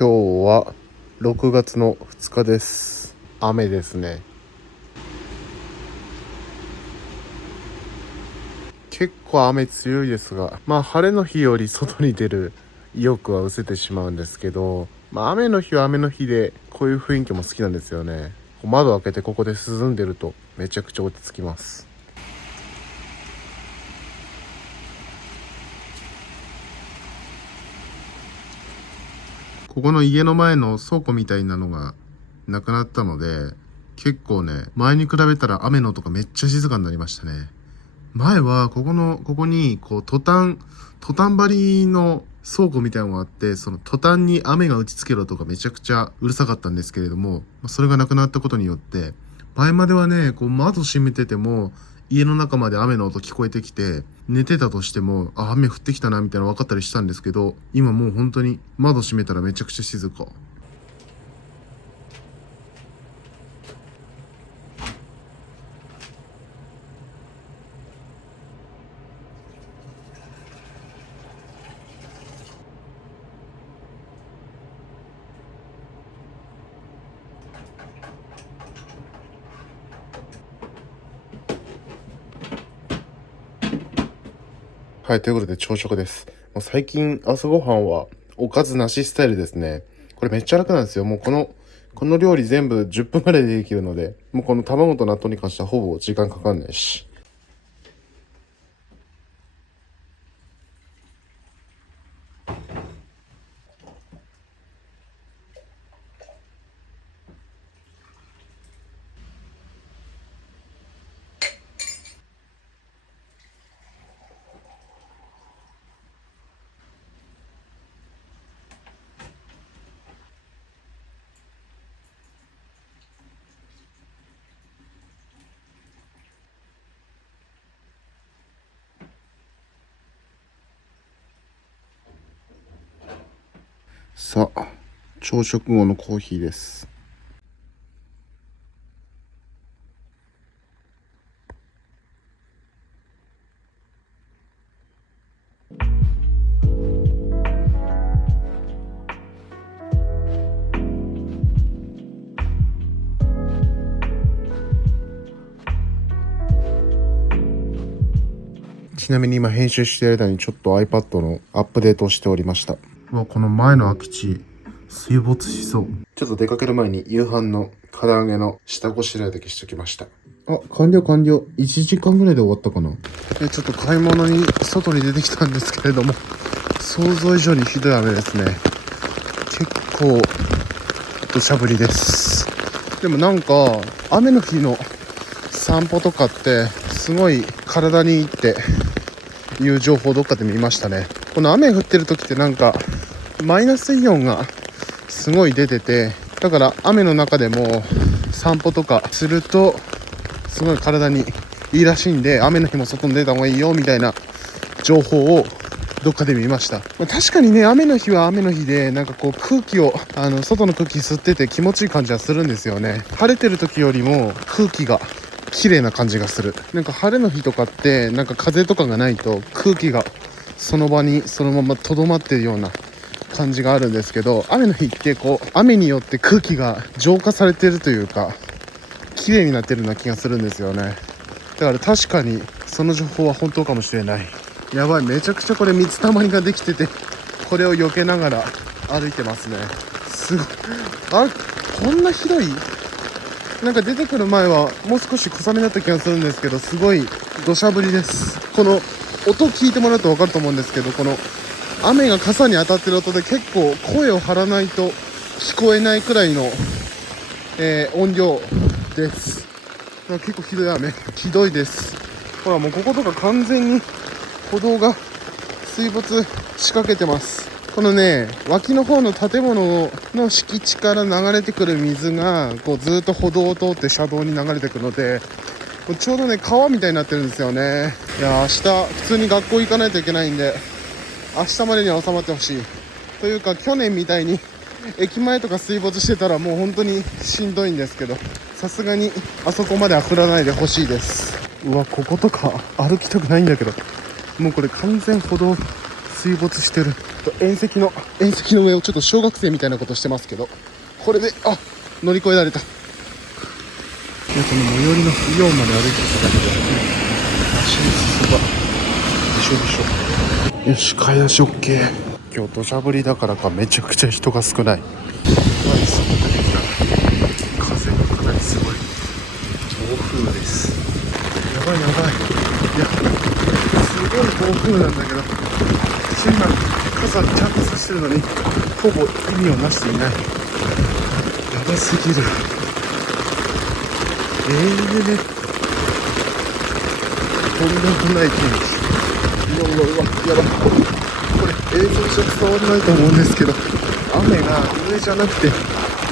今日は6月の2日です。雨ですね。結構雨強いですが、晴れの日より外に出る意欲は失せてしまうんですけど、雨の日は雨の日でこういう雰囲気も好きなんですよね。窓開けてここで涼んでるとめちゃくちゃ落ち着きます。ここの家の前の倉庫みたいなのがなくなったので、結構ね、前に比べたら雨の音がめっちゃ静かになりましたね。前はここにこうトタン張りの倉庫みたいなのがあって、そのトタンに雨が打ちつける音がめちゃくちゃうるさかったんですけれども、それがなくなったことによって、前まではね、こう窓閉めてても家の中まで雨の音聞こえてきて、寝てたとしても雨降ってきたなみたいなの分かったりしたんですけど、今もう本当に窓閉めたらめちゃくちゃ静か。はい、ということで朝食です。もう最近朝ごはんはおかずなしスタイルですね。これめっちゃ楽なんですよ。もうこの料理全部10分くらいでできるので、もうこの卵と納豆に関してはほぼ時間かかんないし。さあ、朝食後のコーヒーです。ちなみに今編集している間にちょっと iPad のアップデートをしておりました。この前の空き地、水没しそう。ちょっと出かける前に夕飯の唐揚げの下ごしらえだけしときました。完了。1時間ぐらいで終わったかな。ちょっと買い物に外に出てきたんですけれども、想像以上にひどい雨ですね。結構土砂降りです。でもなんか雨の日の散歩とかってすごい体にいいっていう情報をどっかで見ましたね。この雨降ってる時ってなんかマイナスイオンがすごい出てて、だから雨の中でも散歩とかするとすごい体にいいらしいんで、雨の日も外に出た方がいいよみたいな情報をどっかで見ました。確かにね、雨の日は雨の日でなんかこう空気を外の空気吸ってて気持ちいい感じはするんですよね。晴れてる時よりも空気が綺麗な感じがする。なんか晴れの日とかってなんか風とかがないと空気がその場にそのままとどまってるような感じがあるんですけど、雨の日ってこう雨によって空気が浄化されてるというか綺麗になってるような気がするんですよね。だから確かにその情報は本当かもしれない。やばい、めちゃくちゃこれ水たまりができてて、これを避けながら歩いてますね。すごい。こんなひどい。なんか出てくる前はもう少し小雨だった気がするんですけど、すごい土砂降りです。この音聞いてもらうと分かると思うんですけど、この雨が傘に当たってる音で結構声を張らないと聞こえないくらいの、音量です。結構ひどい雨、ひどいです。ほらもうこことか完全に歩道が水没しかけてます。このね、脇の方の建物の敷地から流れてくる水がこうずっと歩道を通って車道に流れてくるので、ちょうどね川みたいになってるんですよね。いや、明日普通に学校行かないといけないんで、明日までには収まってほしい。というか去年みたいに駅前とか水没してたらもう本当にしんどいんですけど、さすがにあそこまでは降らないでほしいです。こことか歩きたくないんだけど、もうこれ完全歩道水没してる。縁石の上をちょっと小学生みたいなことしてますけど、これで乗り越えられた。いや、この最寄りのイオンまで歩いてきただけで足のすすがびしょびしょ。よし、買い出し OK。今日土砂降りだからかめちゃくちゃ人が少ない。風がかなりすごい。暴風です。やばい。いや、すごい暴風なんだけど、今傘ちゃんと差してるのにほぼ意味をなしていない。やばすぎる。とんでもない天気。うわ、やばい。これ映像じゃ伝わらないと思うんですけど、雨が上じゃなくて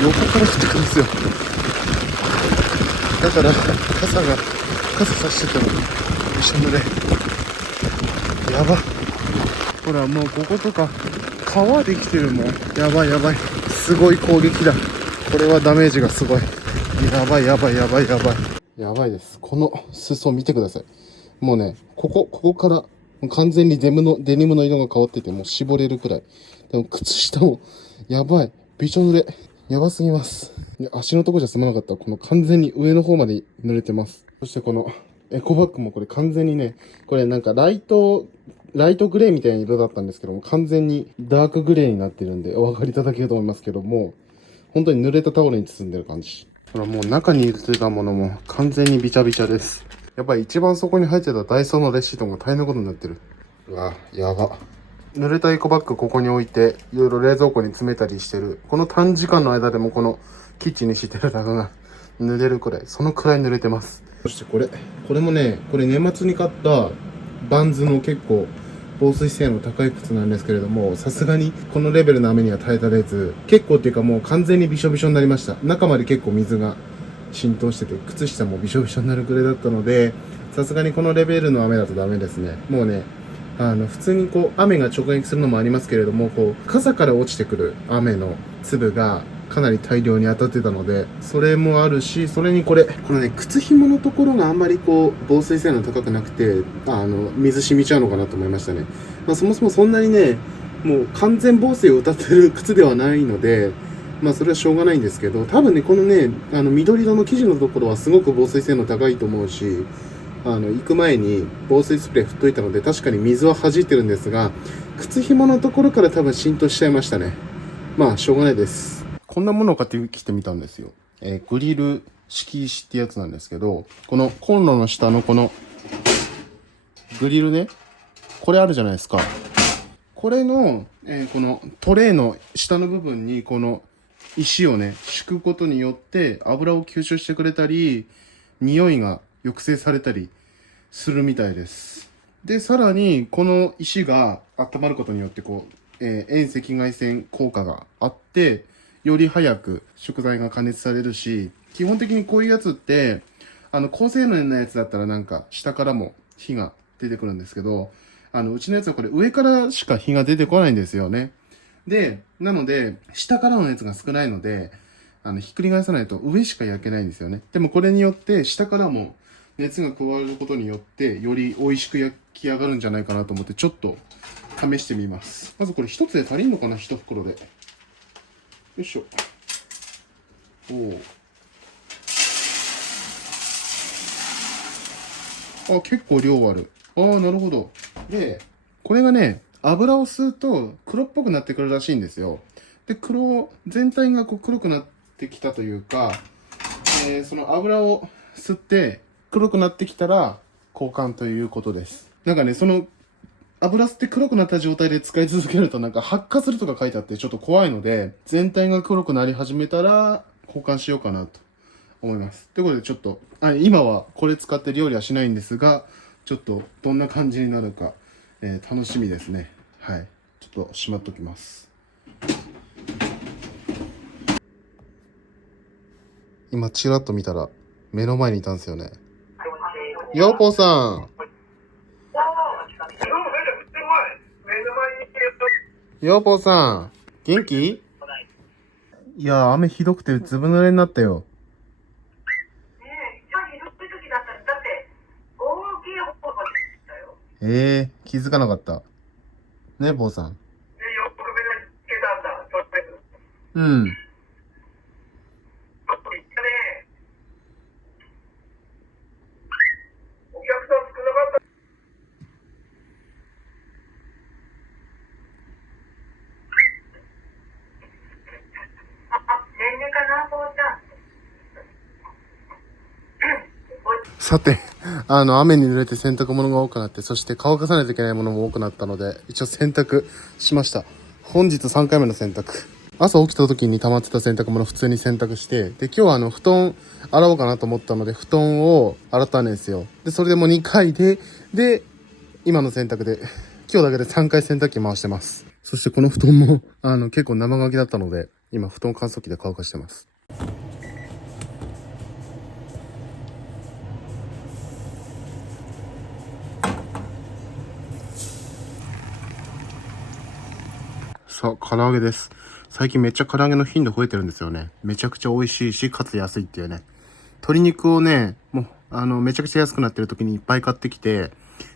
横から降ってくるんですよ。だから傘差しててもびしょ濡れ。やば。ほら、もうこことか川できてるもん。やばい。すごい攻撃だ。これはダメージがすごい。やばいです。この裾見てください。もうね、ここから完全にデニムの色が変わってて、もう絞れるくらい。でも靴下もやばい。びしょ濡れ。やばすぎます。足のとこじゃ済まなかった。この完全に上の方まで濡れてます。そしてこのエコバッグもこれ完全にね、これなんかライトグレーみたいな色だったんですけども、完全にダークグレーになってるんで、お分かりいただけると思いますけども、本当に濡れたタオルに包んでる感じ。ほら、もう中に入れてたものも完全にびちゃびちゃです。やっぱり一番底に入ってたダイソーのレシートが大変なことになってる。うわ、やば。濡れたエコバッグここに置いて、いろいろ冷蔵庫に詰めたりしてる。この短時間の間でもこのキッチンに敷いてる中が濡れるくらい、そのくらい濡れてます。そしてこれもね、これ年末に買ったバンズの結構防水性の高い靴なんですけれども、さすがにこのレベルの雨には耐えられず、結構っていうかもう完全にびしょびしょになりました。中まで結構水が浸透してて、靴下もびしょびしょになるくらいだったので、さすがにこのレベルの雨だとダメですね。もうね、普通にこう雨が直撃するのもありますけれども、こう傘から落ちてくる雨の粒がかなり大量に当たってたので、それもあるし、それにこのね、靴紐のところがあんまりこう防水性能高くなくて、水染みちゃうのかなと思いましたね。そもそもそんなにね、もう完全防水を歌ってる靴ではないので、それはしょうがないんですけど、多分ね、このね、緑色の生地のところはすごく防水性能高いと思うし、行く前に防水スプレー振っといたので、確かに水は弾いてるんですが、靴紐のところから多分浸透しちゃいましたね。しょうがないです。こんなものを買ってきてみたんですよ。グリル敷石ってやつなんですけど、このコンロの下のこのグリルね、これあるじゃないですか。これの、このトレイの下の部分にこの石をね、敷くことによって油を吸収してくれたり、匂いが抑制されたりするみたいです。で、さらにこの石が温まることによってこう、遠赤外線効果があって、より早く食材が加熱されるし、基本的にこういうやつって、高性能なやつだったらなんか下からも火が出てくるんですけど、うちのやつはこれ上からしか火が出てこないんですよね。で、なので、下からの熱が少ないので、ひっくり返さないと上しか焼けないんですよね。でもこれによって下からも熱が加わることによって、より美味しく焼き上がるんじゃないかなと思って、ちょっと試してみます。まずこれ一つで足りんのかな、一袋で。よいしょ。結構量ある。なるほど。で、これがね、油を吸うと黒っぽくなってくるらしいんですよ。で、全体がこう黒くなってきたというか、その油を吸って黒くなってきたら交換ということです。なんかね、その油吸って黒くなった状態で使い続けるとなんか発火するとか書いてあってちょっと怖いので、全体が黒くなり始めたら交換しようかなと思います。ということでちょっと、今はこれ使って料理はしないんですが、ちょっとどんな感じになるか、楽しみですね。はい。ちょっとしまっときます。今チラッと見たら目の前にいたんですよね。ヨーポーさん。ヨーポーさん。元気？いや、雨ひどくてずぶ濡れになったよ。気づかなかった。ね、坊さん。うん。さて、雨に濡れて洗濯物が多くなって、そして乾かさないといけないものも多くなったので、一応洗濯しました。本日3回目の洗濯。朝起きた時に溜まってた洗濯物普通に洗濯して、で、今日は布団洗おうかなと思ったので、布団を洗ったんですよ。で、それでも2回で、今の洗濯で、今日だけで3回洗濯機回してます。そしてこの布団も、結構生乾きだったので、今布団乾燥機で乾かしてます。さあ、唐揚げです。最近めっちゃ唐揚げの頻度増えてるんですよね。めちゃくちゃ美味しいし、かつ安いっていうね。鶏肉をね、もう、めちゃくちゃ安くなってる時にいっぱい買ってきて、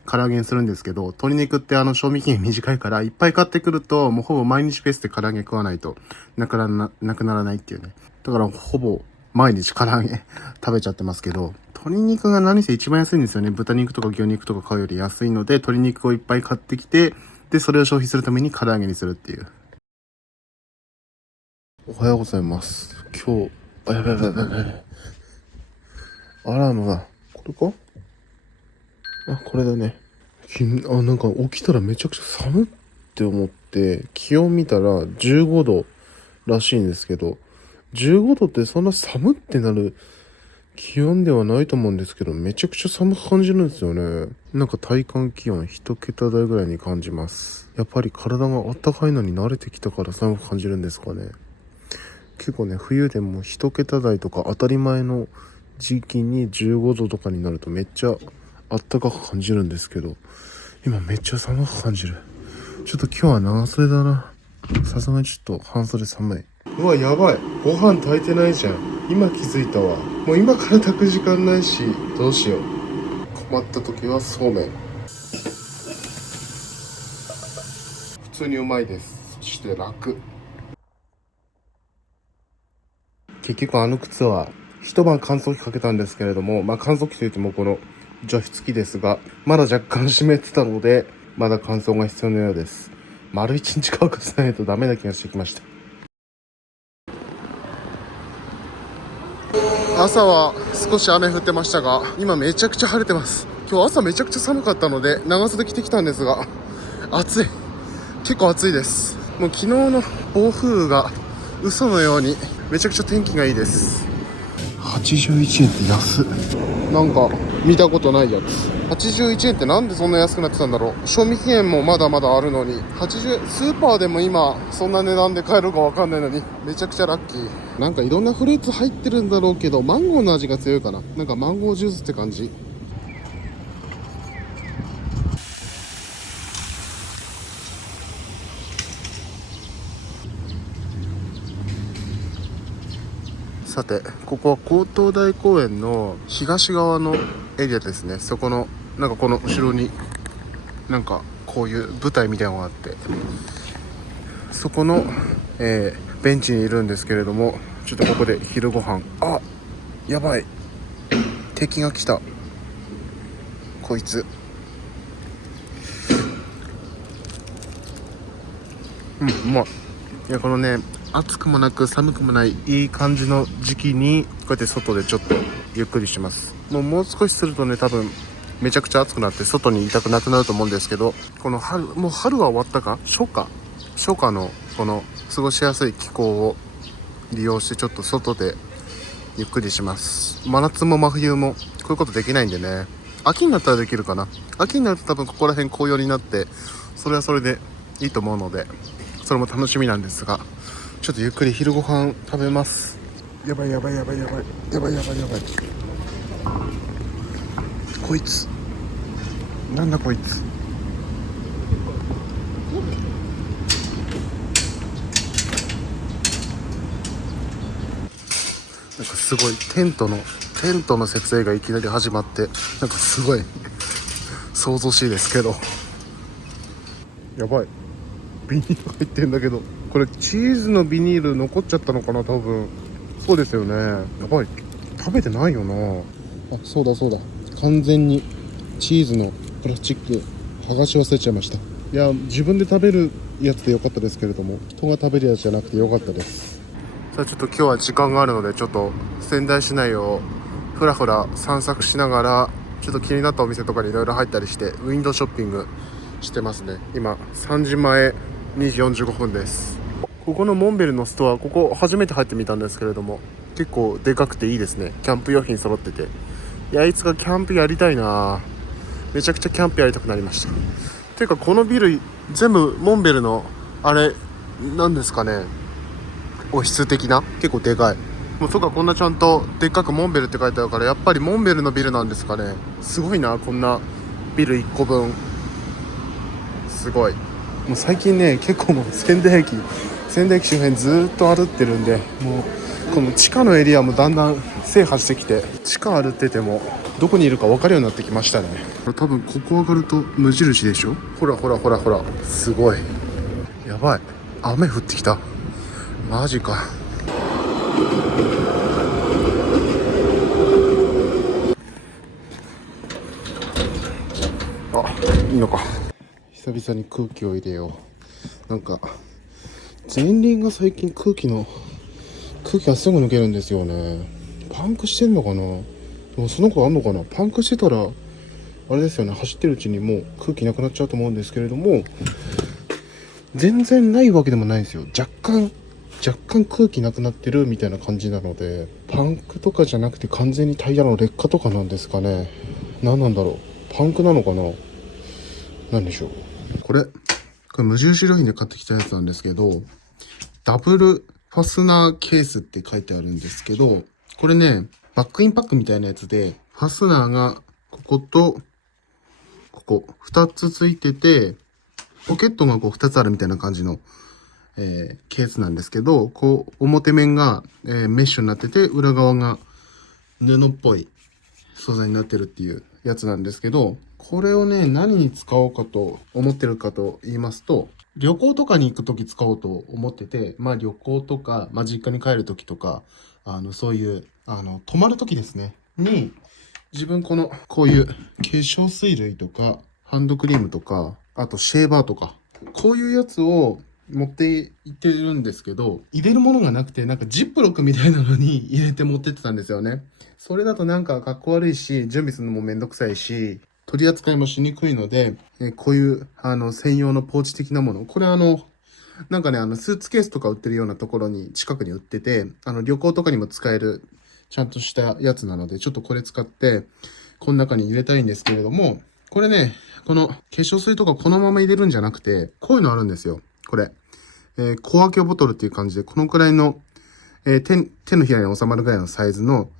唐揚げにするんですけど、鶏肉って賞味期限短いから、いっぱい買ってくると、もうほぼ毎日ペースで唐揚げ食わないとなくならないっていうね。だからほぼ毎日唐揚げ食べちゃってますけど、鶏肉が何せ一番安いんですよね。豚肉とか牛肉とか買うより安いので、鶏肉をいっぱい買ってきて、で、それを消費するために唐揚げにするっていう。おはようございます。今日、やばい。アラームが、これか？これだね。なんか起きたらめちゃくちゃ寒って思って、気温見たら15度らしいんですけど、15度ってそんな寒ってなる気温ではないと思うんですけど、めちゃくちゃ寒く感じるんですよね。なんか体感気温1桁台ぐらいに感じます。やっぱり体が暖かいのに慣れてきたから寒く感じるんですかね。結構ね、冬でも1桁台とか当たり前の時期に15度とかになるとめっちゃ暖かく感じるんですけど、今めっちゃ寒く感じる。ちょっと今日は長袖だな。さすがにちょっと半袖寒い。うわ、やばい。ご飯炊いてないじゃん。今気づいたわ。もう今から炊く時間ないし、どうしよう。困った時はそうめん。普通にうまいです。そして楽。結局靴は一晩乾燥機かけたんですけれども、乾燥機といってもこの除湿機ですが、まだ若干湿ってたので、まだ乾燥が必要なようです。丸一日乾かさないとダメな気がしてきました。朝は少し雨降ってましたが、今めちゃくちゃ晴れてます。今日朝めちゃくちゃ寒かったので長袖着てきたんですが、暑い。結構暑いです。もう昨日の暴風雨が嘘のようにめちゃくちゃ天気がいいです。81円って安っ。なんか見たことないやつ。81円ってなんでそんな安くなってたんだろう。賞味期限もまだまだあるのに、スーパーでも今そんな値段で買えるかわかんないのに、めちゃくちゃラッキー。なんかいろんなフルーツ入ってるんだろうけど、マンゴーの味が強いかな。なんかマンゴージュースって感じ。さて、ここは江東台公園の東側のエリアですね。そこのなんかこの後ろになんかこういう舞台みたいなのがあって、そこの、ベンチにいるんですけれども、ちょっとここで昼ご飯。あ、やばい、敵が来た。こいつ。うまい。いや、このね、暑くもなく寒くもないいい感じの時期にこうやって外でちょっとゆっくりします。もう少しするとね、多分めちゃくちゃ暑くなって外にいたくなくなると思うんですけど、この春、もう春は終わったか、初夏のこの過ごしやすい気候を利用してちょっと外でゆっくりします。真夏も真冬もこういうことできないんでね。秋になったらできるかな。秋になると多分ここら辺紅葉になって、それはそれでいいと思うので、それも楽しみなんですが、ちょっとゆっくり昼ご飯食べます。やばい。こいつなんだこいつ。なんかすごいテントの設営がいきなり始まって、なんかすごい想像しいですけど、やばい、ビニール入ってんだけどこれチーズのビニール残っちゃったのかな、多分。そうですよね。やばい、食べてないよな。あ、そうだそうだ、完全にチーズのプラスチック剥がし忘れちゃいました。いや、自分で食べるやつでよかったですけれども、人が食べるやつじゃなくてよかったです。さあ、ちょっと今日は時間があるので、ちょっと仙台市内をふらふら散策しながら、ちょっと気になったお店とかにいろいろ入ったりして、ウィンドウショッピングしてますね。今3時前、2時45分です。ここのモンベルのストア、ここ初めて入ってみたんですけれども、結構でかくていいですね。キャンプ用品揃ってて、いや、いつかキャンプやりたいな。めちゃくちゃキャンプやりたくなりました。ていうか、このビル全部モンベルのあれなんですかね、オフィス的な、結構でかい。もうそうか、こんなちゃんとでっかくモンベルって書いてあるから、やっぱりモンベルのビルなんですかね。すごいな、こんなビル1個分。すごい。もう最近ね、結構もう仙台駅周辺ずーっと歩ってるんで、もうこの地下のエリアもだんだん制覇してきて、地下歩っててもどこにいるか分かるようになってきましたね。多分ここ上がると無印でしょ。ほらほらほらほら、すごい。やばい、雨降ってきた。マジか。あ、いいのか。久々に空気を入れよう。なんか前輪が最近空気がすぐ抜けるんですよね。パンクしてんのかな。でもその子あんのかな。パンクしてたらあれですよね、走ってるうちにもう空気なくなっちゃうと思うんですけれども、全然ないわけでもないんですよ。若干空気なくなってるみたいな感じなので、パンクとかじゃなくて完全にタイヤの劣化とかなんですかね。何なんだろう、パンクなのかな。何でしょう。これ無印良品で買ってきたやつなんですけど、ダブルファスナーケースって書いてあるんですけど、これね、バックインパックみたいなやつで、ファスナーがこことここ2つついてて、ポケットがこう2つあるみたいな感じの、ケースなんですけど、こう表面が、メッシュになってて、裏側が布っぽい素材になってるっていうやつなんですけど、これをね、何に使おうかと思ってるかと言いますと、旅行とかに行くとき使おうと思ってて、まあ旅行とか、まあ実家に帰るときとか、そういう、泊まるときですね、に、自分こういう化粧水類とか、ハンドクリームとか、あとシェーバーとか、こういうやつを持って行ってるんですけど、入れるものがなくて、なんかジップロックみたいなのに入れて持ってってたんですよね。それだとなんかかっこ悪いし、準備するのもめんどくさいし、取り扱いもしにくいので、こういう、専用のポーチ的なもの。これなんかね、スーツケースとか売ってるようなところに、近くに売ってて、旅行とかにも使える、ちゃんとしたやつなので、ちょっとこれ使って、この中に入れたいんですけれども、これね、この化粧水とかこのまま入れるんじゃなくて、こういうのあるんですよ。これ。小分けボトルっていう感じで、このくらいの、手のひらに収まるぐらいのサイズの、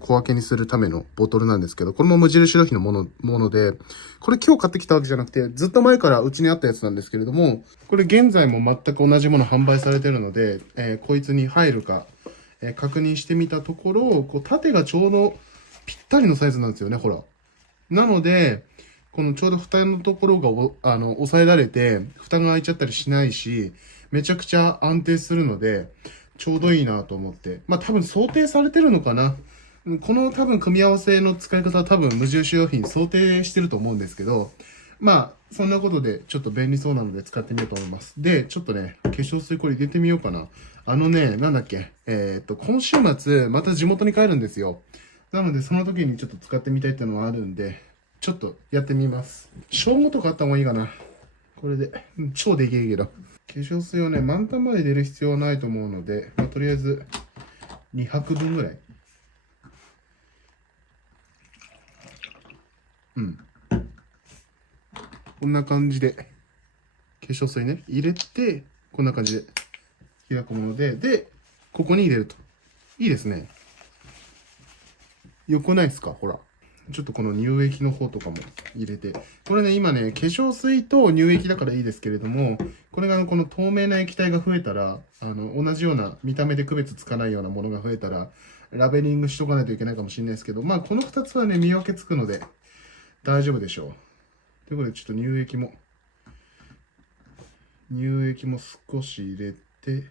小分けにするためのボトルなんですけど、これも無印良品のもので、これ今日買ってきたわけじゃなくて、ずっと前からうちにあったやつなんですけれども、これ現在も全く同じもの販売されてるので、こいつに入るか、確認してみたところ、こう縦がちょうどぴったりのサイズなんですよね、ほら。なので、このちょうど蓋のところが押さえられて、蓋が開いちゃったりしないし、めちゃくちゃ安定するので、ちょうどいいなと思って。まあ多分想定されてるのかな。この多分組み合わせの使い方は多分無印良品想定してると思うんですけど、まあそんなことでちょっと便利そうなので使ってみようと思います。で、ちょっとね、化粧水これ入れてみようかな。なんだっけ、今週末また地元に帰るんですよ。なのでその時にちょっと使ってみたいっていうのはあるんで、ちょっとやってみます。正午とかあった方がいいかな。これで、超できるけど。化粧水をね、満タンまで入れる必要はないと思うので、まあ、とりあえず、2泊分ぐらい。うん。こんな感じで、化粧水ね、入れて、こんな感じで開くもので、で、ここに入れると。いいですね。よくないですか、ほら。ちょっとこの乳液の方とかも入れて。これね、今ね、化粧水と乳液だからいいですけれども、これがこの透明な液体が増えたら、同じような見た目で区別つかないようなものが増えたら、ラベリングしとかないといけないかもしれないですけど、まあこの2つはね、見分けつくので大丈夫でしょう。ということで、ちょっと乳液も少し入れで、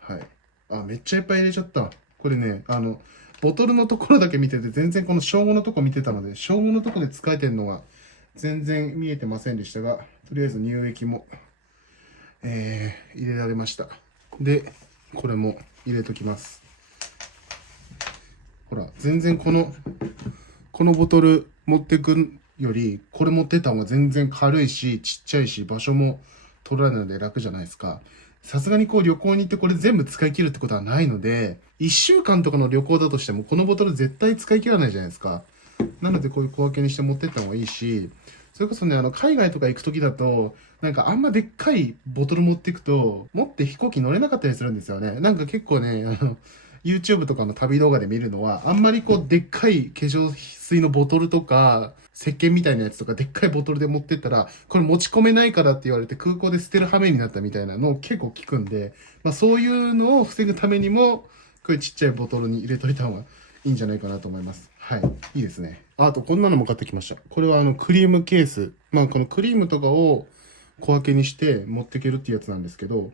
はい。あ、めっちゃいっぱい入れちゃった。これね、ボトルのところだけ見てて、全然この小5のとこ見てたので、小5のとこで使えてるのが全然見えてませんでしたが、とりあえず乳液も、入れられました。で、これも入れときます。ほら、全然このボトル持ってくより、これ持ってった方が全然軽いし、ちっちゃいし、場所も取らないので楽じゃないですか。さすがにこう旅行に行ってこれ全部使い切るってことはないので、1週間とかの旅行だとしても、このボトル絶対使い切らないじゃないですか。なのでこういう小分けにして持ってった方がいいし、それこそね、海外とか行くときだと、なんかあんまでっかいボトル持っていくと、持って飛行機乗れなかったりするんですよね。なんか結構ね、YouTube とかの旅動画で見るのは、あんまりこう、でっかい化粧水のボトルとか、石鹸みたいなやつとか、でっかいボトルで持ってったら、これ持ち込めないからって言われて空港で捨てる羽目になったみたいなのを結構聞くんで、まあそういうのを防ぐためにも、こういうちっちゃいボトルに入れといた方がいいんじゃないかなと思います。はい。いいですね。あと、こんなのも買ってきました。これはクリームケース。まあこのクリームとかを小分けにして持っていけるっていうやつなんですけど、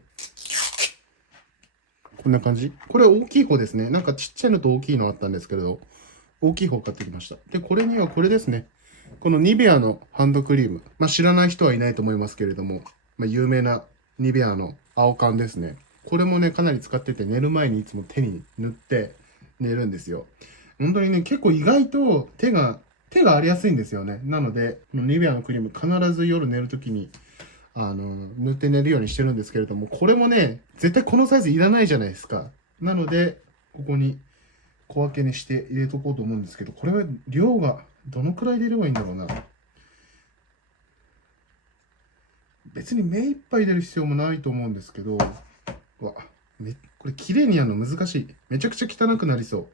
こんな感じ。これ大きい方ですね。なんかちっちゃいのと大きいのあったんですけれど、大きい方買ってきました。で、これにはこれですね。このニベアのハンドクリーム。まあ、知らない人はいないと思いますけれども、まあ、有名なニベアの青缶ですね。これもね、かなり使ってて、寝る前にいつも手に塗って寝るんですよ。本当にね、結構意外と手が荒れやすいんですよね。なので、このニベアのクリーム必ず夜寝るときに塗って寝るようにしてるんですけれども、これもね、絶対このサイズいらないじゃないですか。なので、ここに小分けにして入れとこうと思うんですけど、これは量がどのくらい入れればいいんだろうな。別に目いっぱい入れる必要もないと思うんですけど、これ綺麗にやるの難しい。めちゃくちゃ汚くなりそう。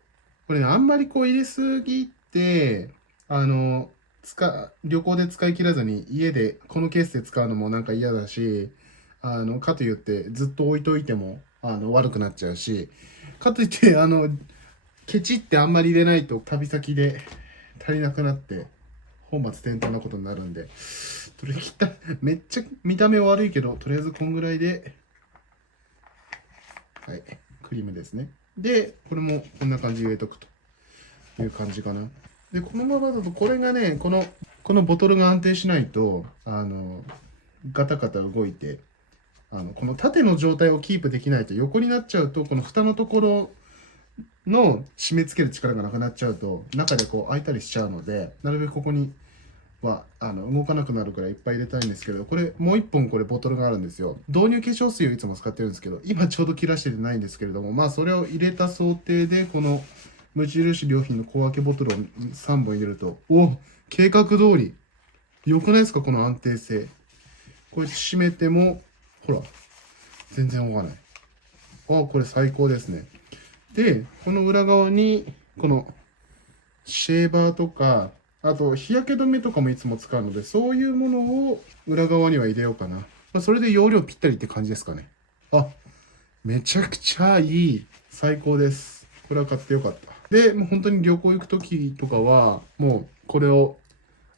これね、あんまりこう入れすぎて、旅行で使い切らずに家でこのケースで使うのもなんか嫌だし、かといってずっと置いといても、悪くなっちゃうし、かといって、ケチってあんまり入れないと旅先で足りなくなって、本末転倒なことになるんで、とりあえずめっちゃ見た目悪いけど、とりあえずこんぐらいで、はい、クリームですね。で、これもこんな感じで入れとくという感じかな。で、このままだと、これがね、このボトルが安定しないと、ガタガタ動いて、この縦の状態をキープできないと横になっちゃうと、この蓋のところの締め付ける力がなくなっちゃうと、中でこう開いたりしちゃうので、なるべくここには動かなくなるくらいいっぱい入れたいんですけれど、これもう一本これボトルがあるんですよ。導入化粧水をいつも使ってるんですけど、今ちょうど切らしててないんですけれども、まあそれを入れた想定で、この無印良品の小分けボトルを3本入れると、計画通り。良くないですかこの安定性。これ閉めても、ほら、全然動かない。これ最高ですね。で、この裏側に、このシェーバーとか、あと日焼け止めとかもいつも使うので、そういうものを裏側には入れようかな。それで容量ぴったりって感じですかね。めちゃくちゃいい。最高です。これは買ってよかった。で、もう本当に旅行行くときとかは、もうこれを、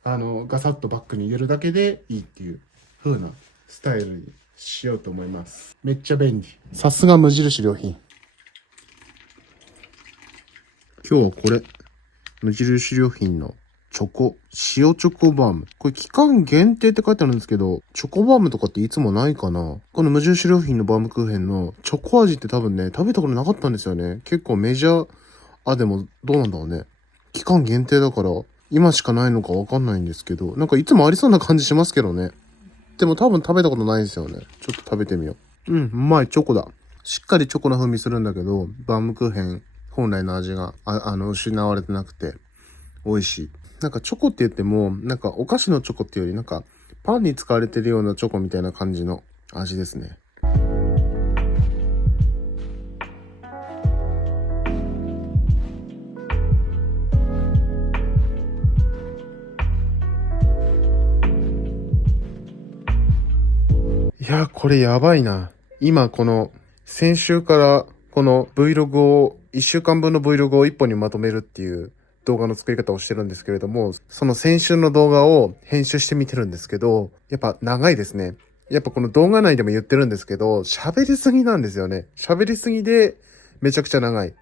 ガサッとバッグに入れるだけでいいっていう風なスタイルにしようと思います。めっちゃ便利。さすが無印良品。今日はこれ、無印良品の塩チョコバーム。これ期間限定って書いてあるんですけど、チョコバームとかっていつもないかな？この無印良品のバームクーヘンのチョコ味って多分ね、食べたことなかったんですよね。結構メジャー、でもどうなんだろうね。期間限定だから、今しかないのかわかんないんですけど、なんかいつもありそうな感じしますけどね。でも多分食べたことないですよね。ちょっと食べてみよう。うまい、チョコだ。しっかりチョコの風味するんだけど、バームクーヘン本来の味が、失われてなくて、美味しい。なんかチョコって言っても、なんかお菓子のチョコっていうより、なんかパンに使われてるようなチョコみたいな感じの味ですね。いや、これやばいな。今先週からこの Vlog を、1週間分の Vlog を1本にまとめるっていう動画の作り方をしてるんですけれども、その先週の動画を編集してみてるんですけど、やっぱ長いですね。やっぱこの動画内でも言ってるんですけど、喋りすぎなんですよね。喋りすぎでめちゃくちゃ長い。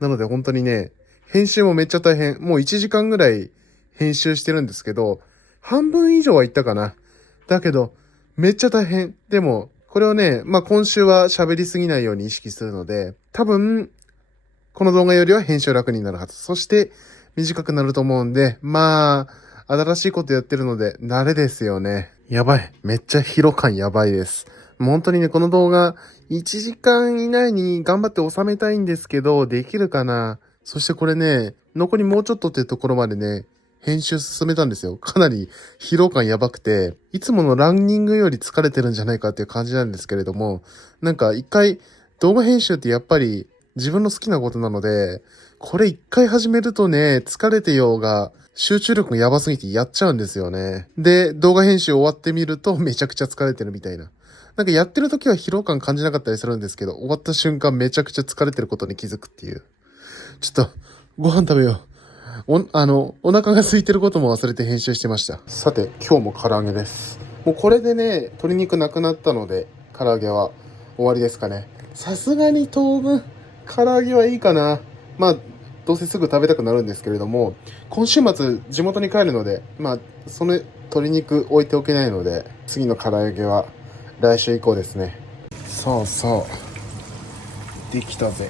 なので本当にね、編集もめっちゃ大変。もう1時間ぐらい編集してるんですけど、半分以上はいったかな。だけど、めっちゃ大変。でも、これをね、今週は喋りすぎないように意識するので、多分、この動画よりは編集楽になるはず。そして、短くなると思うんで、新しいことやってるので、慣れですよね。やばい。めっちゃ疲労感やばいです。もう本当にね、この動画、1時間以内に頑張って収めたいんですけど、できるかな？そしてこれね、残りもうちょっとっていうところまでね、編集進めたんですよ。かなり疲労感やばくて、いつものランニングより疲れてるんじゃないかっていう感じなんですけれども、なんか一回動画編集ってやっぱり自分の好きなことなので、これ一回始めるとね、疲れてようが、集中力がやばすぎてやっちゃうんですよね。で、動画編集終わってみるとめちゃくちゃ疲れてるみたいな。なんかやってる時は疲労感感じなかったりするんですけど、終わった瞬間めちゃくちゃ疲れてることに気づくっていう。ちょっと、ご飯食べよう。お腹が空いてることも忘れて編集してました。さて、今日も唐揚げです。もうこれでね、鶏肉なくなったので、唐揚げは終わりですかね。さすがに当分、唐揚げはいいかな。どうせすぐ食べたくなるんですけれども、今週末地元に帰るので、その鶏肉置いておけないので、次の唐揚げは来週以降ですね。さあさあ、できたぜ。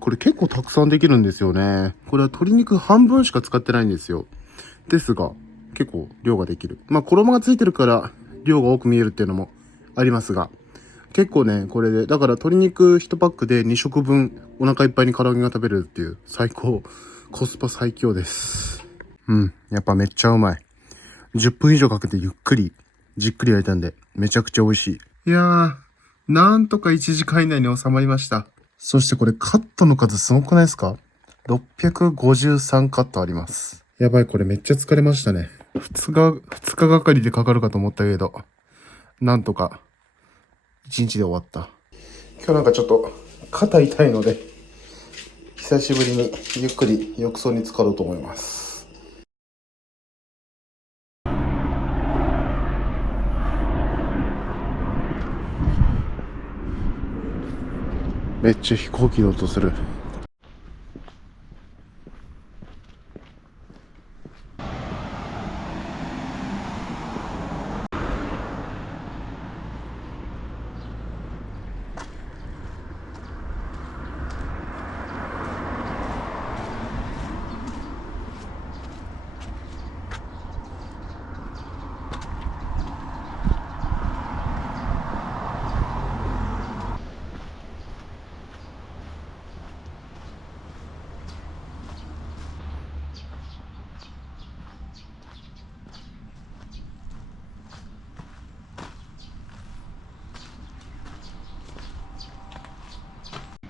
これ結構たくさんできるんですよね。これは鶏肉半分しか使ってないんですよ。ですが、結構量ができる。衣がついてるから量が多く見えるっていうのもありますが、結構ね、これで、だから鶏肉1パックで2食分お腹いっぱいに唐揚げが食べれるっていう最高、コスパ最強です。やっぱめっちゃうまい。10分以上かけてゆっくり、じっくり焼いたんで、めちゃくちゃ美味しい。いやー、なんとか1時間以内に収まりました。そしてこれカットの数すごくないですか？ 653 カットあります。やばい、これめっちゃ疲れましたね。2日がかりでかかるかと思ったけど、なんとか1日で終わった。今日なんかちょっと肩痛いので、久しぶりにゆっくり浴槽に浸かろうと思います。めっちゃ飛行機の音する。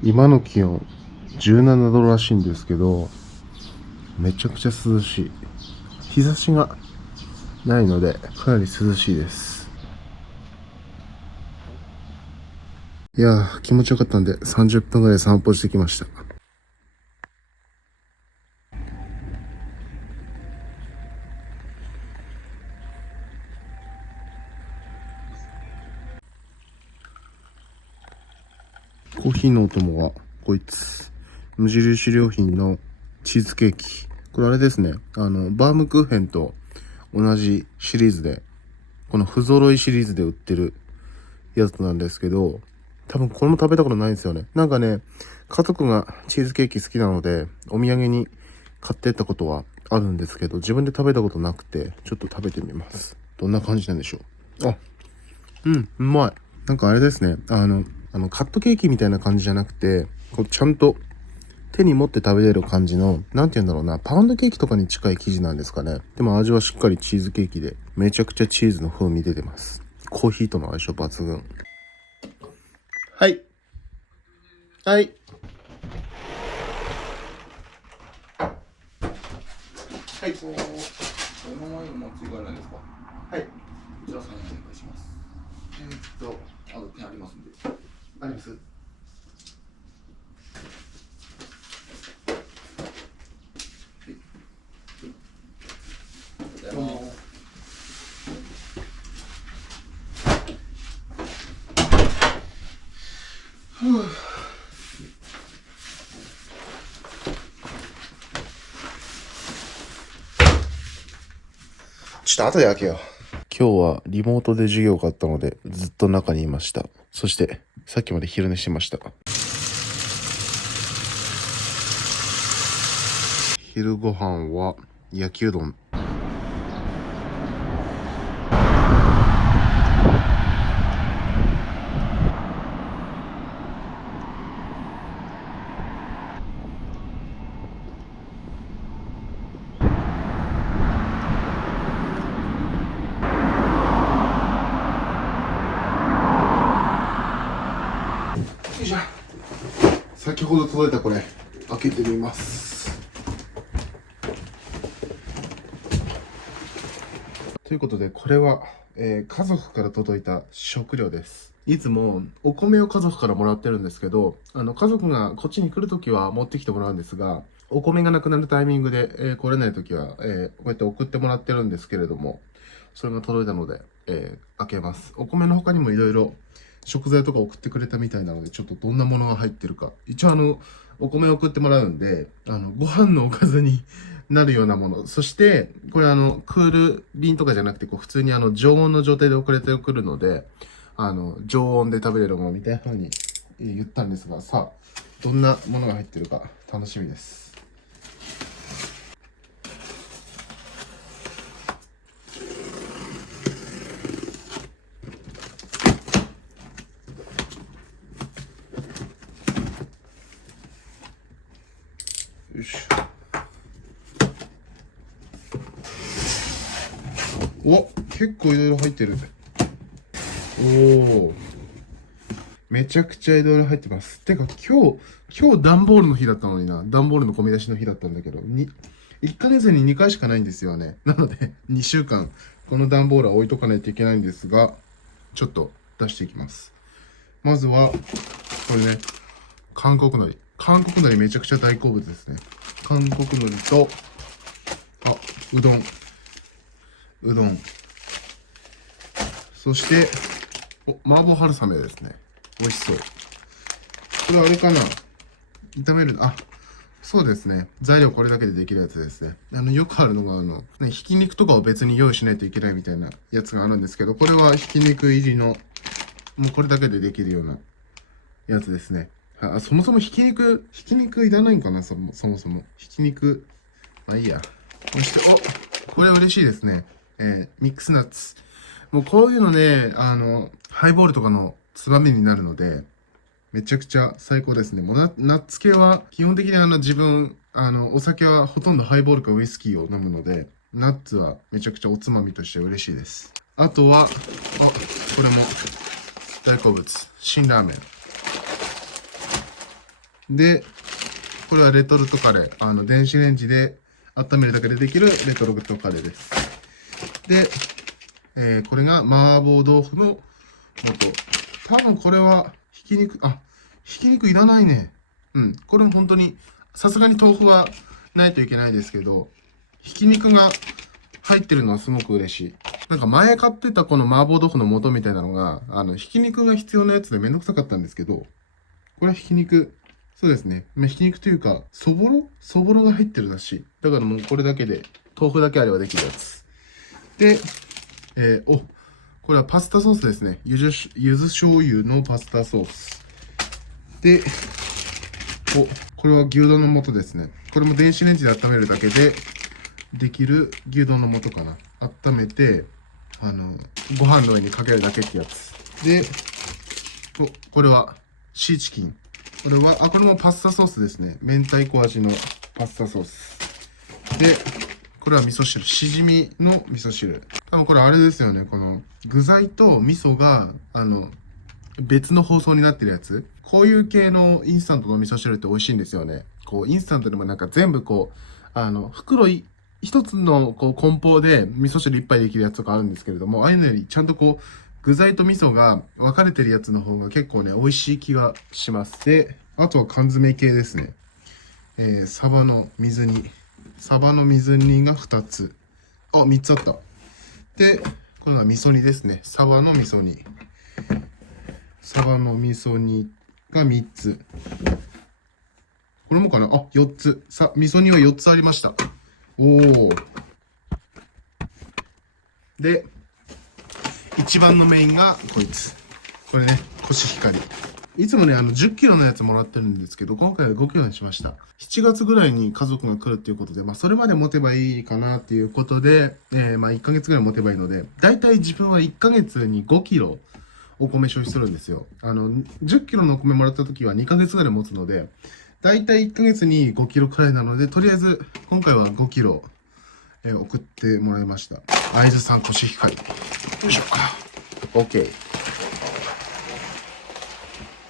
今の気温17度らしいんですけど、めちゃくちゃ涼しい。日差しがないのでかなり涼しいです。いやー、気持ちよかったんで30分ぐらい散歩してきました。コーヒーのお供はこいつ、無印良品のチーズケーキ。これあれですね、バームクーヘンと同じシリーズで、この不揃いシリーズで売ってるやつなんですけど、多分これも食べたことないんですよね。なんかね、家族がチーズケーキ好きなので、お土産に買ってったことはあるんですけど、自分で食べたことなくて、ちょっと食べてみます。どんな感じなんでしょう。うまい。なんかあれですね、カットケーキみたいな感じじゃなくて、こうちゃんと手に持って食べれる感じの、なんて言うんだろうな、パウンドケーキとかに近い生地なんですかね。でも味はしっかりチーズケーキで、めちゃくちゃチーズの風味出てます。コーヒーとの相性抜群。はい。はい。はい。お名前お間違いないですか？はい。こちらサインお願いします。あとペンありますんで。あります。でちょっと後で開けよう。今日はリモートで授業があったのでずっと中にいました。そしてさっきまで昼寝してました。昼ご飯は焼きうどん。よいしょ。先ほど届いたこれ開けてみます。ということでこれは、家族から届いた食料です。いつもお米を家族からもらってるんですけど、家族がこっちに来るときは持ってきてもらうんですが、お米がなくなるタイミングで、来れないときは、こうやって送ってもらってるんですけれども、それが届いたので、開けます。お米の他にもいろいろ食材とか送ってくれたみたいなので、ちょっとどんなものが入ってるか。一応お米を送ってもらうんで、ご飯のおかずになるようなもの。そして、これクール便とかじゃなくて、普通に常温の状態で送れてくるので、常温で食べれるものみたいな風に言ったんですが、さあ、どんなものが入ってるか楽しみです。よいしょ。お、結構いろいろ入ってる。おお、めちゃくちゃいろいろ入ってます。てか今日段ボールの日だったのにな。段ボールの込み出しの日だったんだけど、1ヶ月に2回しかないんですよね。なので、2週間、この段ボールは置いとかないといけないんですが、ちょっと出していきます。まずは、これね、韓国海苔。韓国海苔めちゃくちゃ大好物ですね。韓国海苔と、あ、うどん。そして、麻婆春雨ですね。美味しそう。これあれかな、炒める、そうですね。材料これだけでできるやつですね。よくあるのが、ひき肉とかを別に用意しないといけないみたいなやつがあるんですけど、これはひき肉入りの、もうこれだけでできるようなやつですね。そもそもひき肉いらないんかな、そもそも。ひき肉、まあいいや。そして、これは嬉しいですね。ミックスナッツ。もうこういうのね、ハイボールとかのつまみになるので、めちゃくちゃ最高ですね。もうナッツ系は、基本的に自分、お酒はほとんどハイボールかウイスキーを飲むので、ナッツはめちゃくちゃおつまみとして嬉しいです。あとは、これも大好物。辛ラーメン。で、これはレトルトカレー。電子レンジで温めるだけでできるレトルトカレーです。で、これが麻婆豆腐の素。多分これはひき肉いらないね。これも本当に、さすがに豆腐はないといけないですけど、ひき肉が入ってるのはすごく嬉しい。なんか前買ってたこの麻婆豆腐の素みたいなのが、ひき肉が必要なやつでめんどくさかったんですけど、これはひき肉、そうですね。ひき肉というか、そぼろが入ってるらしい。だからもうこれだけで、豆腐だけあればできるやつ。で、これはパスタソースですね。ゆず醤油のパスタソース。で、これは牛丼の素ですね。これも電子レンジで温めるだけでできる牛丼の素かな。温めて、ご飯の上にかけるだけってやつ。で、これはシーチキン。これもパスタソースですね。明太子味のパスタソース。で、これは味噌汁。しじみの味噌汁。多分これあれですよね。この具材と味噌が、別の包装になってるやつ。こういう系のインスタントの味噌汁って美味しいんですよね。インスタントでもなんか全部袋一つの梱包で味噌汁一杯できるやつとかあるんですけれども、ああいうのよりちゃんと具材と味噌が分かれてるやつの方が結構ね、美味しい気がします。で、あとは缶詰系ですね。サバの水煮が2つ。3つあった。で、これは味噌煮ですね。サバの味噌煮が3つ。これもかなあ、4つ。さ、味噌煮は4つありました。おー。で、一番のメインがこいつ。これね、コシヒカリ。いつもね、10キロのやつもらってるんですけど、今回は5キロにしました。7月ぐらいに家族が来るっていうことで、それまで持てばいいかなっていうことで、1ヶ月ぐらい持てばいいので、だいたい自分は1ヶ月に5キロお米消費するんですよ。10キロのお米もらった時は2ヶ月ぐらい持つので、だいたい1ヶ月に5キロくらいなので、とりあえず、今回は5キロ、送ってもらいました。会津産コシヒカリ。よいしょ。OK。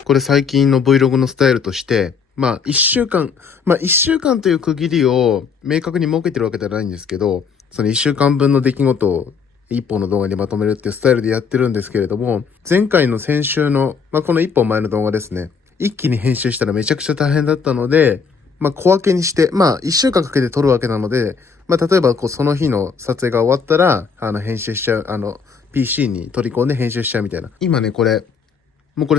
これ最近の Vlog のスタイルとして、1週間という区切りを明確に設けてるわけじゃないんですけど、その1週間分の出来事を1本の動画にまとめるっていうスタイルでやってるんですけれども、前回の先週の、この1本前の動画ですね、一気に編集したらめちゃくちゃ大変だったので、小分けにして、1週間かけて撮るわけなので、例えばその日の撮影が終わったら、編集しちゃう、PC に取り込んで編集しちゃうみたいな。今ね、これ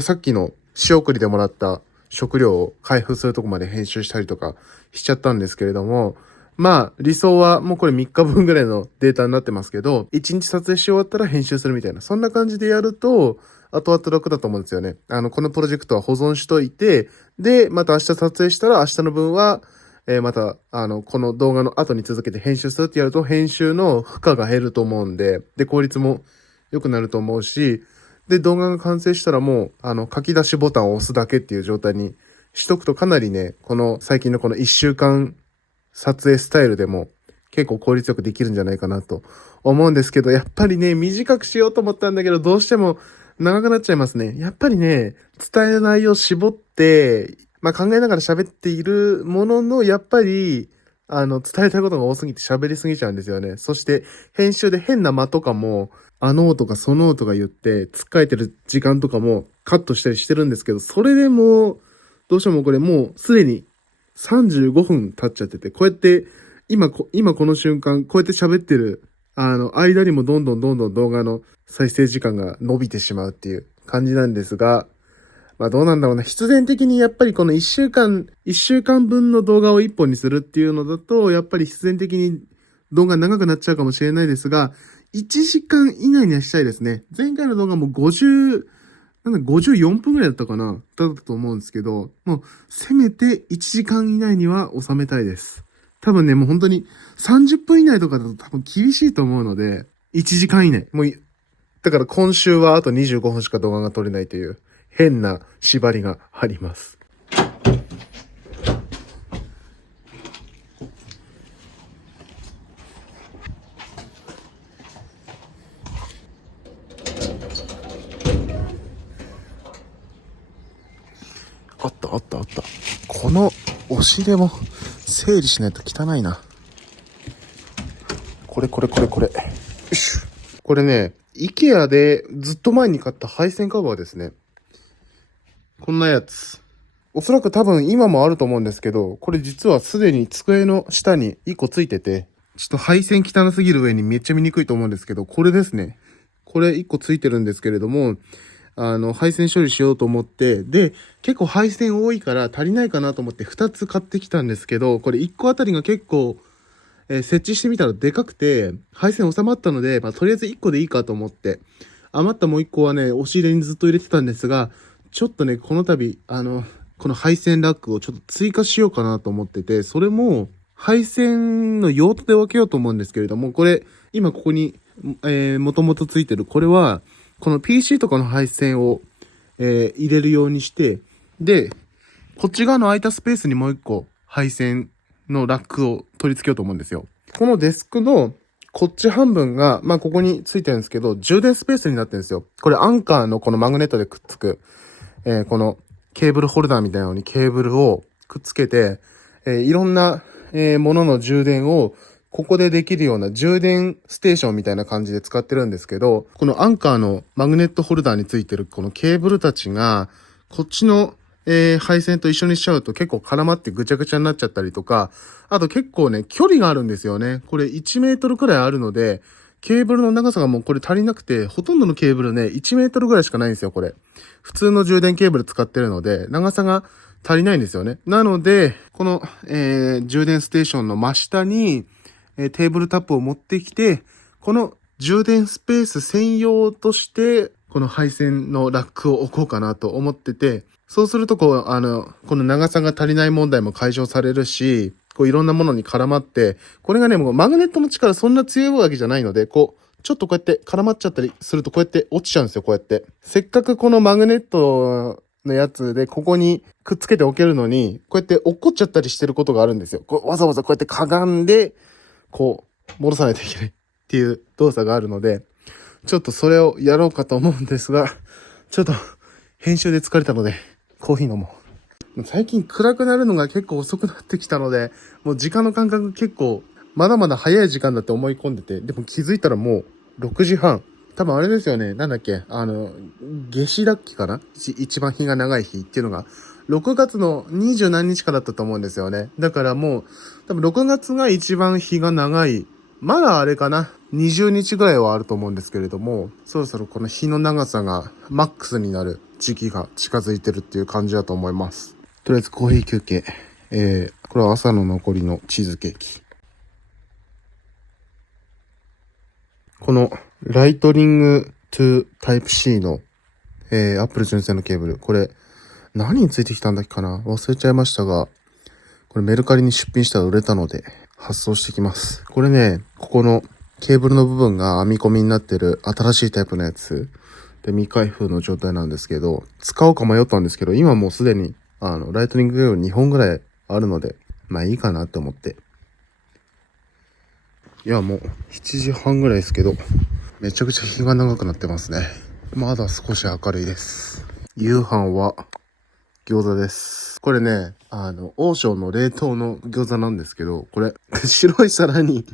さっきの仕送りでもらった食料を開封するとこまで編集したりとかしちゃったんですけれども、理想はもうこれ3日分ぐらいのデータになってますけど、1日撮影し終わったら編集するみたいな、そんな感じでやると、後々楽だと思うんですよね。このプロジェクトは保存しといて、で、また明日撮影したら明日の分は、また、この動画の後に続けて編集するってやると、編集の負荷が減ると思うんで、で、効率も良くなると思うし、で、動画が完成したらもう、書き出しボタンを押すだけっていう状態にしとくとかなりね、最近のこの1週間撮影スタイルでも結構効率よくできるんじゃないかなと思うんですけど、やっぱりね、短くしようと思ったんだけど、どうしても長くなっちゃいますね。やっぱりね、伝える内容を絞って、考えながら喋っているものの、やっぱり、伝えたいことが多すぎて喋りすぎちゃうんですよね。そして、編集で変な間とかも、とかそのとか言って、つっかえてる時間とかもカットしたりしてるんですけど、それでも、どうしてもこれもうすでに35分経っちゃってて、こうやって、今この瞬間、こうやって喋ってる、間にもどんどん動画の再生時間が伸びてしまうっていう感じなんですが、どうなんだろうな。必然的にやっぱりこの1週間分の動画を1本にするっていうのだと、やっぱり必然的に動画長くなっちゃうかもしれないですが、1時間以内にはしたいですね。前回の動画も54分ぐらいだったかなだったと思うんですけど、もう、せめて1時間以内には収めたいです。多分ね、もう本当に30分以内とかだと多分厳しいと思うので、1時間以内。だから今週はあと25分しか動画が撮れないという変な縛りがあります。あった。この押し入れも整理しないと汚いな。これ。よし。これね、IKEA でずっと前に買った配線カバーですね。こんなやつ。おそらく多分今もあると思うんですけど、これ実はすでに机の下に1個ついてて、ちょっと配線汚すぎる上にめっちゃ見にくいと思うんですけど、これですね。これ1個ついてるんですけれども、配線処理しようと思って、で、結構配線多いから足りないかなと思って2つ買ってきたんですけど、これ1個あたりが結構、設置してみたらでかくて、配線収まったので、とりあえず1個でいいかと思って、余ったもう1個はね、押し入れにずっと入れてたんですが、ちょっとね、この度、この配線ラックをちょっと追加しようかなと思ってて、それも、配線の用途で分けようと思うんですけれども、これ、今ここに、もともとついてる、これは、この PC とかの配線を、入れるようにして、で、こっち側の空いたスペースにもう1個、配線のラックを取り付けようと思うんですよ。このデスクのこっち半分が、ここについてるんですけど、充電スペースになってるんですよ。これアンカーのこのマグネットでくっつく、このケーブルホルダーみたいなのにケーブルをくっつけて、いろんな、ものの充電をここでできるような充電ステーションみたいな感じで使ってるんですけど、このアンカーのマグネットホルダーについてるこのケーブルたちが、こっちの配線と一緒にしちゃうと結構絡まってぐちゃぐちゃになっちゃったりとか、あと結構ね、距離があるんですよね。これ1メートルくらいあるので、ケーブルの長さがもうこれ足りなくて、ほとんどのケーブルね、1メートルぐらいしかないんですよ、これ。普通の充電ケーブル使ってるので、長さが足りないんですよね。なので、この、充電ステーションの真下に、テーブルタップを持ってきて、この充電スペース専用として、この配線のラックを置こうかなと思ってて、そうするとこの長さが足りない問題も解消されるし、いろんなものに絡まって、これがね、もうマグネットの力そんな強いわけじゃないので、ちょっとこうやって絡まっちゃったりするとこうやって落ちちゃうんですよ、こうやって。せっかくこのマグネットのやつでここにくっつけておけるのに、こうやって落っこっちゃったりしてることがあるんですよ。わざわざこうやってかがんで、戻さないといけないっていう動作があるので、ちょっとそれをやろうかと思うんですが、ちょっと編集で疲れたので、コーヒー飲もう。最近暗くなるのが結構遅くなってきたので、もう時間の感覚結構、まだまだ早い時間だって思い込んでて、でも気づいたらもう6時半。多分あれですよね、なんだっけ、夏至だっけかな一番日が長い日っていうのが、6月の20何日かだったと思うんですよね。だからもう、多分6月が一番日が長い。まだあれかな、20日ぐらいはあると思うんですけれども、そろそろこの日の長さがマックスになる時期が近づいてるっていう感じだと思います。とりあえずコーヒー休憩。これは朝の残りのチーズケーキ。このライトニング to Type-C の、Apple 純正のケーブル。これ、何についてきたんだっけかな忘れちゃいましたが、これメルカリに出品したら売れたので、発送してきます。これね、ここのケーブルの部分が編み込みになってる新しいタイプのやつ。で、未開封の状態なんですけど、使おうか迷ったんですけど、今もうすでに、ライトニングケーブル2本ぐらいあるので、まあいいかなと思って。いや、もう7時半ぐらいですけど、めちゃくちゃ日が長くなってますね。まだ少し明るいです。夕飯は餃子です。これね、王将の冷凍の餃子なんですけど、これ、白い皿に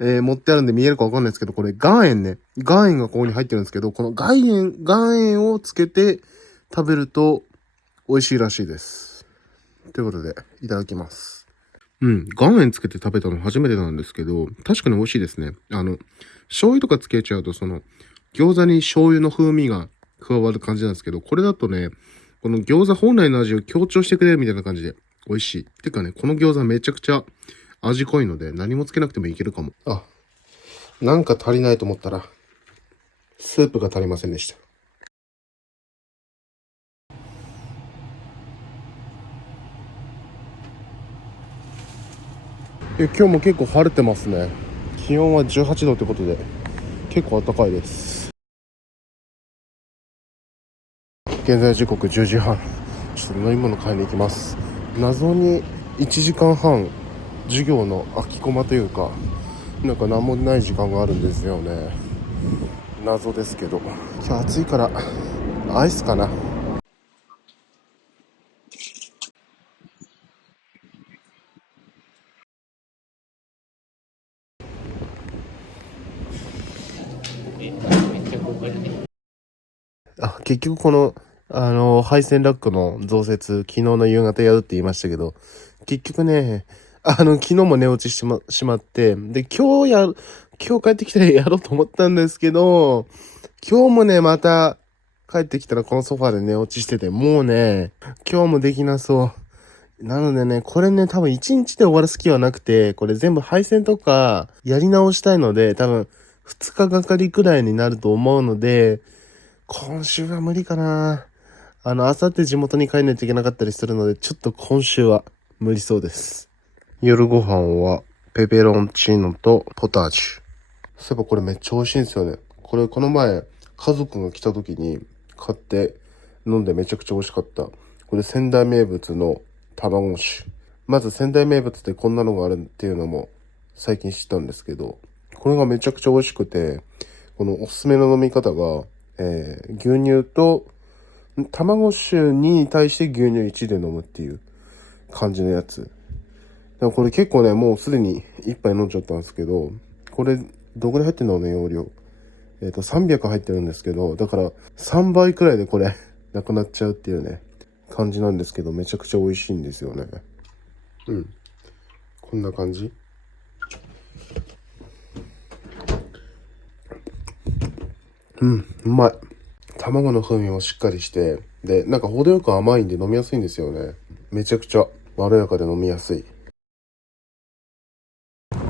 持ってあるんで見えるかわかんないですけど、これ岩塩ね。岩塩がここに入ってるんですけど、この岩塩をつけて食べると美味しいらしいです。ということで、いただきます。岩塩つけて食べたの初めてなんですけど、確かに美味しいですね。醤油とかつけちゃうと、餃子に醤油の風味が加わる感じなんですけど、これだとね、この餃子本来の味を強調してくれるみたいな感じで美味しい。てかね、この餃子めちゃくちゃ味濃いので何もつけなくてもいけるかも。なんか足りないと思ったら、スープが足りませんでした。今日も結構晴れてますね。気温は18度ということで、結構暖かいです。現在時刻10時半。ちょっと飲み物買いに行きます。謎に1時間半、授業の空きコマというか、なんか何もない時間があるんですよね。謎ですけど。今日暑いから、アイスかな。結局この、配線ラックの増設、昨日の夕方やるって言いましたけど、結局ね、昨日も寝落ちしまって、で、今日帰ってきたらやろうと思ったんですけど、今日もね、また帰ってきたらこのソファーで寝落ちしてて、もうね、今日もできなそう。なのでね、これね、多分1日で終わる気はなくて、これ全部配線とかやり直したいので、多分2日がかりくらいになると思うので、今週は無理かな。明後日地元に帰んないといけなかったりするので、ちょっと今週は無理そうです。夜ご飯はペペロンチーノとポタージュ。そういえばこれめっちゃ美味しいんですよね。これこの前家族が来た時に買って飲んでめちゃくちゃ美味しかった。これ仙台名物の卵酒。まず仙台名物でこんなのがあるっていうのも最近知ったんですけど、これがめちゃくちゃ美味しくて、このおすすめの飲み方が、牛乳と卵酒に対して牛乳1で飲むっていう感じのやつ。でもこれ結構ね、もうすでに1杯飲んじゃったんですけど、これどこで入ってんのね、容量。300入ってるんですけど、だから3倍くらいでこれなくなっちゃうっていうね、感じなんですけど、めちゃくちゃ美味しいんですよね。こんな感じ。うん、うまい。卵の風味もしっかりして、で、なんか程よく甘いんで飲みやすいんですよね。めちゃくちゃまろやかで飲みやすい。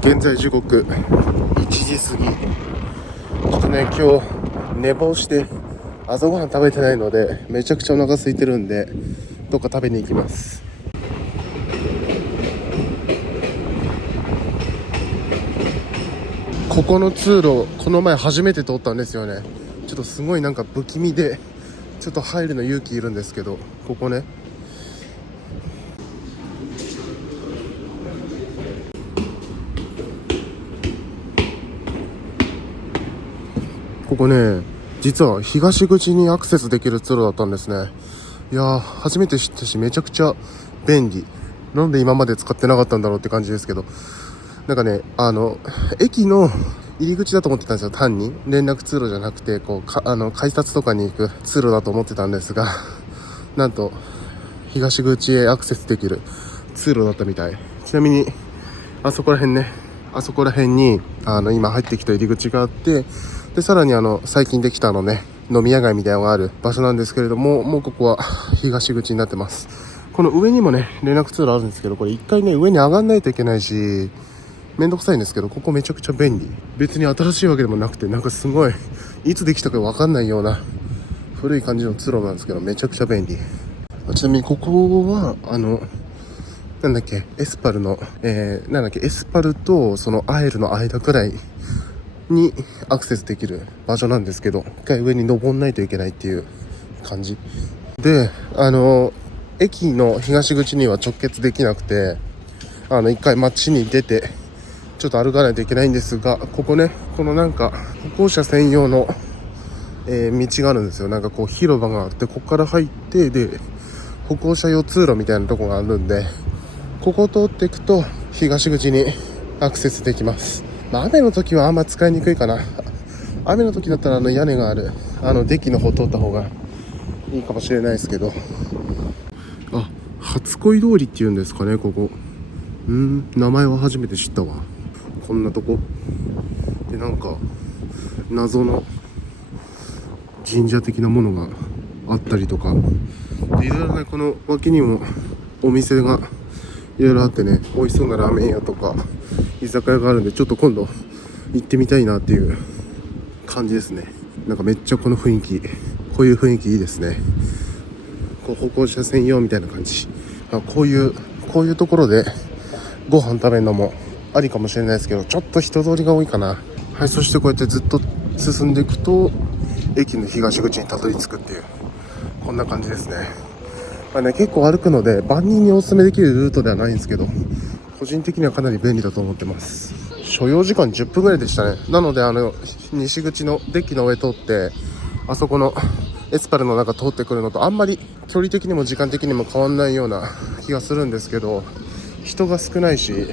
現在時刻1時過ぎ。ちょっとね、今日寝坊して朝ごはん食べてないので、めちゃくちゃお腹空いてるんで、どっか食べに行きます。ここの通路、この前初めて通ったんですよね。ちょっとすごいなんか不気味で、ちょっと入るの勇気いるんですけど、ここね。ここね、実は東口にアクセスできる通路だったんですね。いやー、初めて知ったし、めちゃくちゃ便利。なんで今まで使ってなかったんだろうって感じですけど。なんかね、駅の入り口だと思ってたんですよ。単に連絡通路じゃなくて、こう改札とかに行く通路だと思ってたんですが、なんと東口へアクセスできる通路だったみたい。ちなみにあそこら辺ね、あそこら辺に今入ってきた入り口があって、でさらに最近できたね、飲み屋街みたいなのがある場所なんですけれども、もうここは東口になってます。この上にもね、連絡通路あるんですけど、これ一回ね、上に上がんないといけないし、めんどくさいんですけど、ここめちゃくちゃ便利。別に新しいわけでもなくて、なんかすごいいつできたかわかんないような古い感じの通路なんですけど、めちゃくちゃ便利。ちなみにここはなんだっけ、エスパルのエスパルとそのアエルの間くらいにアクセスできる場所なんですけど、一回上に登んないといけないっていう感じで、駅の東口には直結できなくて、一回街に出てちょっと歩かないといけないんですが、ここね、このなんか歩行者専用の、道があるんですよ。なんかこう広場があって、ここから入って、で歩行者用通路みたいなとこがあるんで、ここを通っていくと東口にアクセスできます。雨の時はあんま使いにくいかな。雨の時だったら屋根があるデッキの方通った方がいいかもしれないですけど、あ、初恋通りっていうんですかね、ここ。名前は初めて知ったわ。こんなとこで、なんか謎の神社的なものがあったりとかで、いろいろね、この脇にもお店がいろいろあってね、美味しそうなラーメン屋とか居酒屋があるんで、ちょっと今度行ってみたいなっていう感じですね。なんかめっちゃこの雰囲気、こういう雰囲気いいですね。こう歩行者専用みたいな感じ。こういうところでご飯食べるのもありかもしれないですけど、ちょっと人通りが多いかな。はい、そしてこうやってずっと進んでいくと駅の東口にたどり着くっていう、こんな感じですね。結構歩くので万人にお勧めできるルートではないんですけど、個人的にはかなり便利だと思ってます。所要時間10分ぐらいでしたね。なので西口のデッキの上通って、あそこのエスパルの中通ってくるのとあんまり距離的にも時間的にも変わんないような気がするんですけど、人が少ないし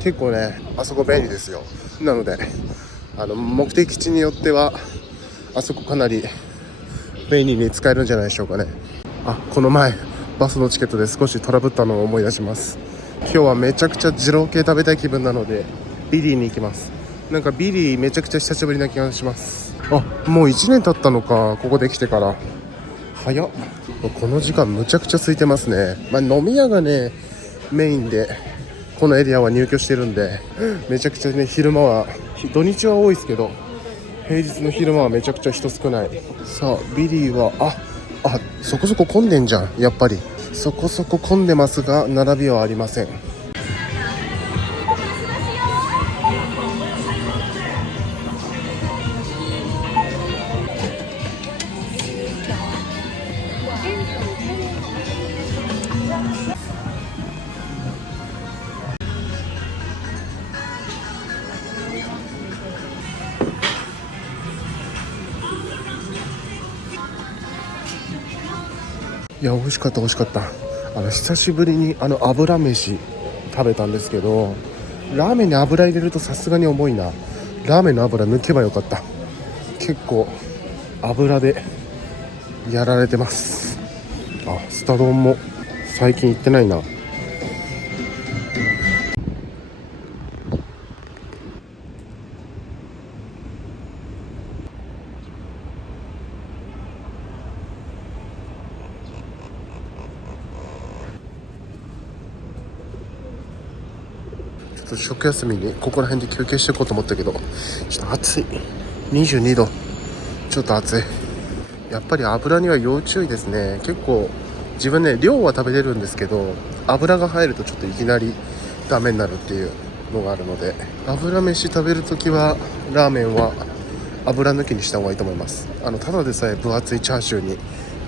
結構ね、あそこ便利ですよ。なので目的地によってはあそこかなり便利に使えるんじゃないでしょうかね。この前バスのチケットで少しトラブったのを思い出します。今日はめちゃくちゃ二郎系食べたい気分なのでビリーに行きます。なんかビリーめちゃくちゃ久しぶりな気がします。もう1年経ったのか、ここできてから。早っ。この時間むちゃくちゃ空いてますね。飲み屋がねメインでこのエリアは入居してるんで、めちゃくちゃね、昼間は土日は多いですけど平日の昼間はめちゃくちゃ人少ない。さあビリーはそこそこ混んでんじゃん。やっぱりそこそこ混んでますが並びはありません。いや、美味しかった美味しかった。久しぶりに油飯食べたんですけど、ラーメンに油入れるとさすがに重いな。ラーメンの油抜けばよかった。結構油でやられてます。スタ丼も最近行ってないな。と食休みにここら辺で休憩していこうと思ったけど、ちょっと暑い。22度、ちょっと暑い。やっぱり油には要注意ですね。結構自分ね、量は食べれるんですけど、油が入るとちょっといきなりダメになるっていうのがあるので、油飯食べるときはラーメンは油抜きにした方がいいと思います。ただでさえ分厚いチャーシューに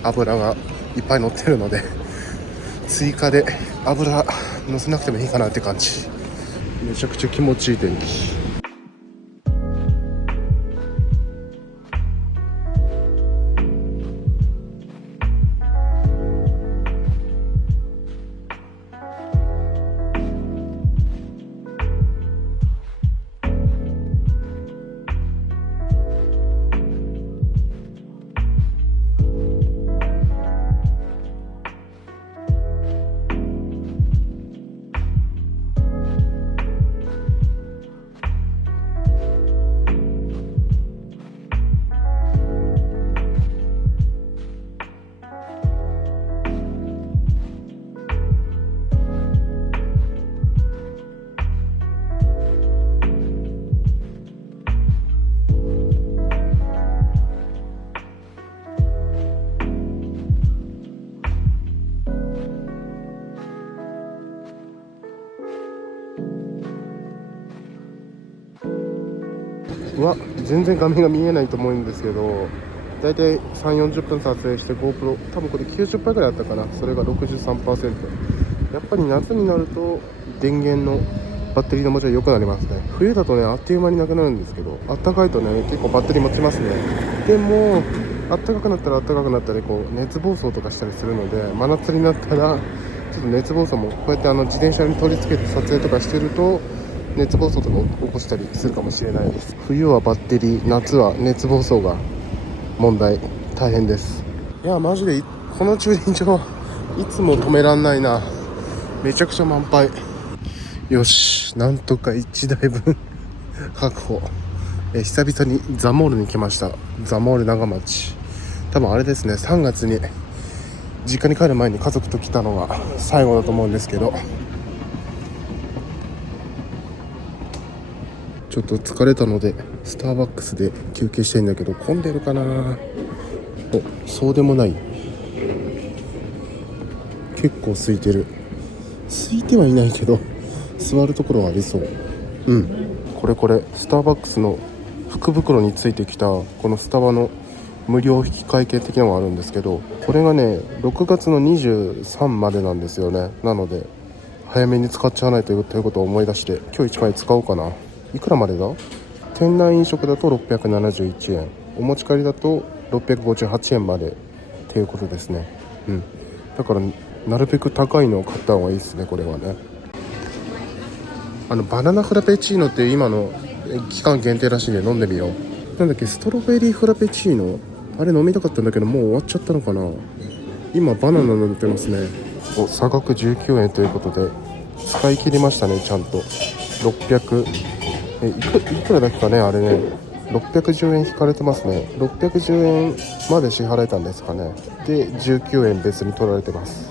油がいっぱい乗ってるので、追加で油乗せなくてもいいかなって感じ。めちゃくちゃ気持ちいい天気。うわ、全然画面が見えないと思うんですけど、だいたい 3,40 分撮影して GoPro 多分これ 90% ぐらいあったかな。それが 63%。 やっぱり夏になると電源のバッテリーの持ちは良くなりますね。冬だとね、あっという間になくなるんですけど、あったかいとね、結構バッテリー持ちますね。でもあったかくなったらあったかくなったり、こう熱暴走とかしたりするので、真夏になったらちょっと熱暴走もこうやって自転車に取り付けて撮影とかしてると熱暴走とか起こしたりするかもしれないです。冬はバッテリー、夏は熱暴走が問題、大変です。いやマジでこの駐輪場いつも止めらんないな。めちゃくちゃ満杯。よし、なんとか1台分確保。久々にザモールに来ました。ザモール長町。多分あれですね、3月に実家に帰る前に家族と来たのが最後だと思うんですけど、ちょっと疲れたのでスターバックスで休憩したいんだけど、混んでるかな。そうでもない。結構空いてる。空いてはいないけど座るところはありそう。これスターバックスの福袋についてきたこのスタバの無料引換券的なのがあるんですけど、これがね6月の23までなんですよね。なので早めに使っちゃわないということを思い出して、今日1回使おうかな。いくらまでだ。店内飲食だと671円、お持ち帰りだと658円までっていうことですね。だからなるべく高いのを買った方がいいですね。これはね、バナナフラペチーノって今の期間限定らしいんで飲んでみよう。なんだっけ、ストロベリーフラペチーノ、あれ飲みたかったんだけどもう終わっちゃったのかな。今バナナ飲んでますね。差額19円ということで使い切りましたね。ちゃんと600いくらだっけかね、あれね610円引かれてますね。610円まで支払えたんですかね。で19円別に取られてます。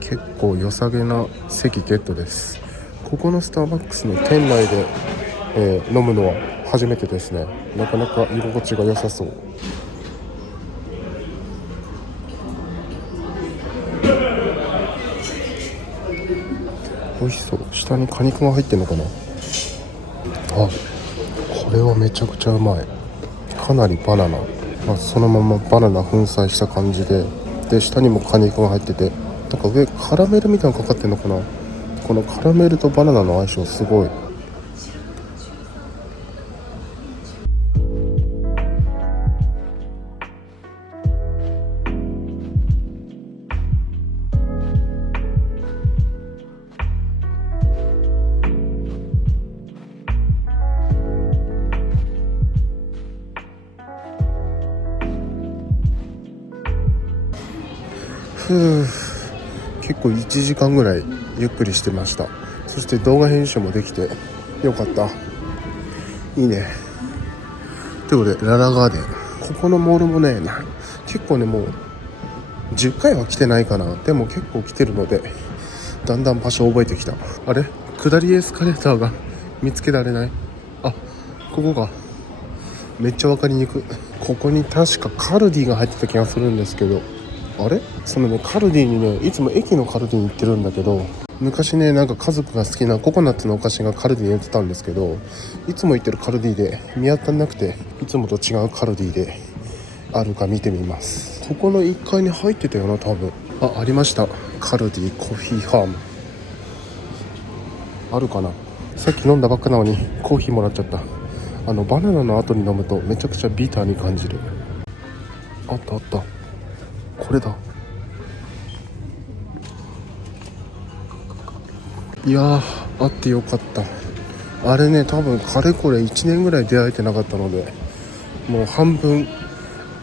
結構良さげな席ゲットです。ここのスターバックスの店内で、飲むのは初めてですね。なかなか居心地が良さそう。美味しそう。下に果肉が入ってんのかな。これはめちゃくちゃうまい。かなりバナナ、そのままバナナ粉砕した感じで、下にも果肉が入ってて、なんか上カラメルみたいなのかかってんのかな。このカラメルとバナナの相性すごい。結構1時間ぐらいゆっくりしてました。そして動画編集もできてよかった。いいね。ということでララガーデン、ここのモールもね結構ねもう10回は来てないかな。でも結構来てるのでだんだん場所覚えてきた。あれ、下りエスカレーターが見つけられない。あ、ここがめっちゃ分かりにくい。ここに確かカルディが入ってた気がするんですけど、あれ、そのね、カルディにね、いつも駅のカルディに行ってるんだけど、昔ね、なんか家族が好きなココナッツのお菓子がカルディに売ってたんですけど、いつも行ってるカルディで見当たらなくて、いつもと違うカルディであるか見てみます。ここの1階に入ってたよな、多分。ありました。カルディコーヒーファームあるかな。さっき飲んだばっかなのにコーヒーもらっちゃった。バナナの後に飲むとめちゃくちゃビターに感じる。あったあった、これだ。いやー、あってよかった。あれね、多分かれこれ1年ぐらい出会えてなかったので、もう半分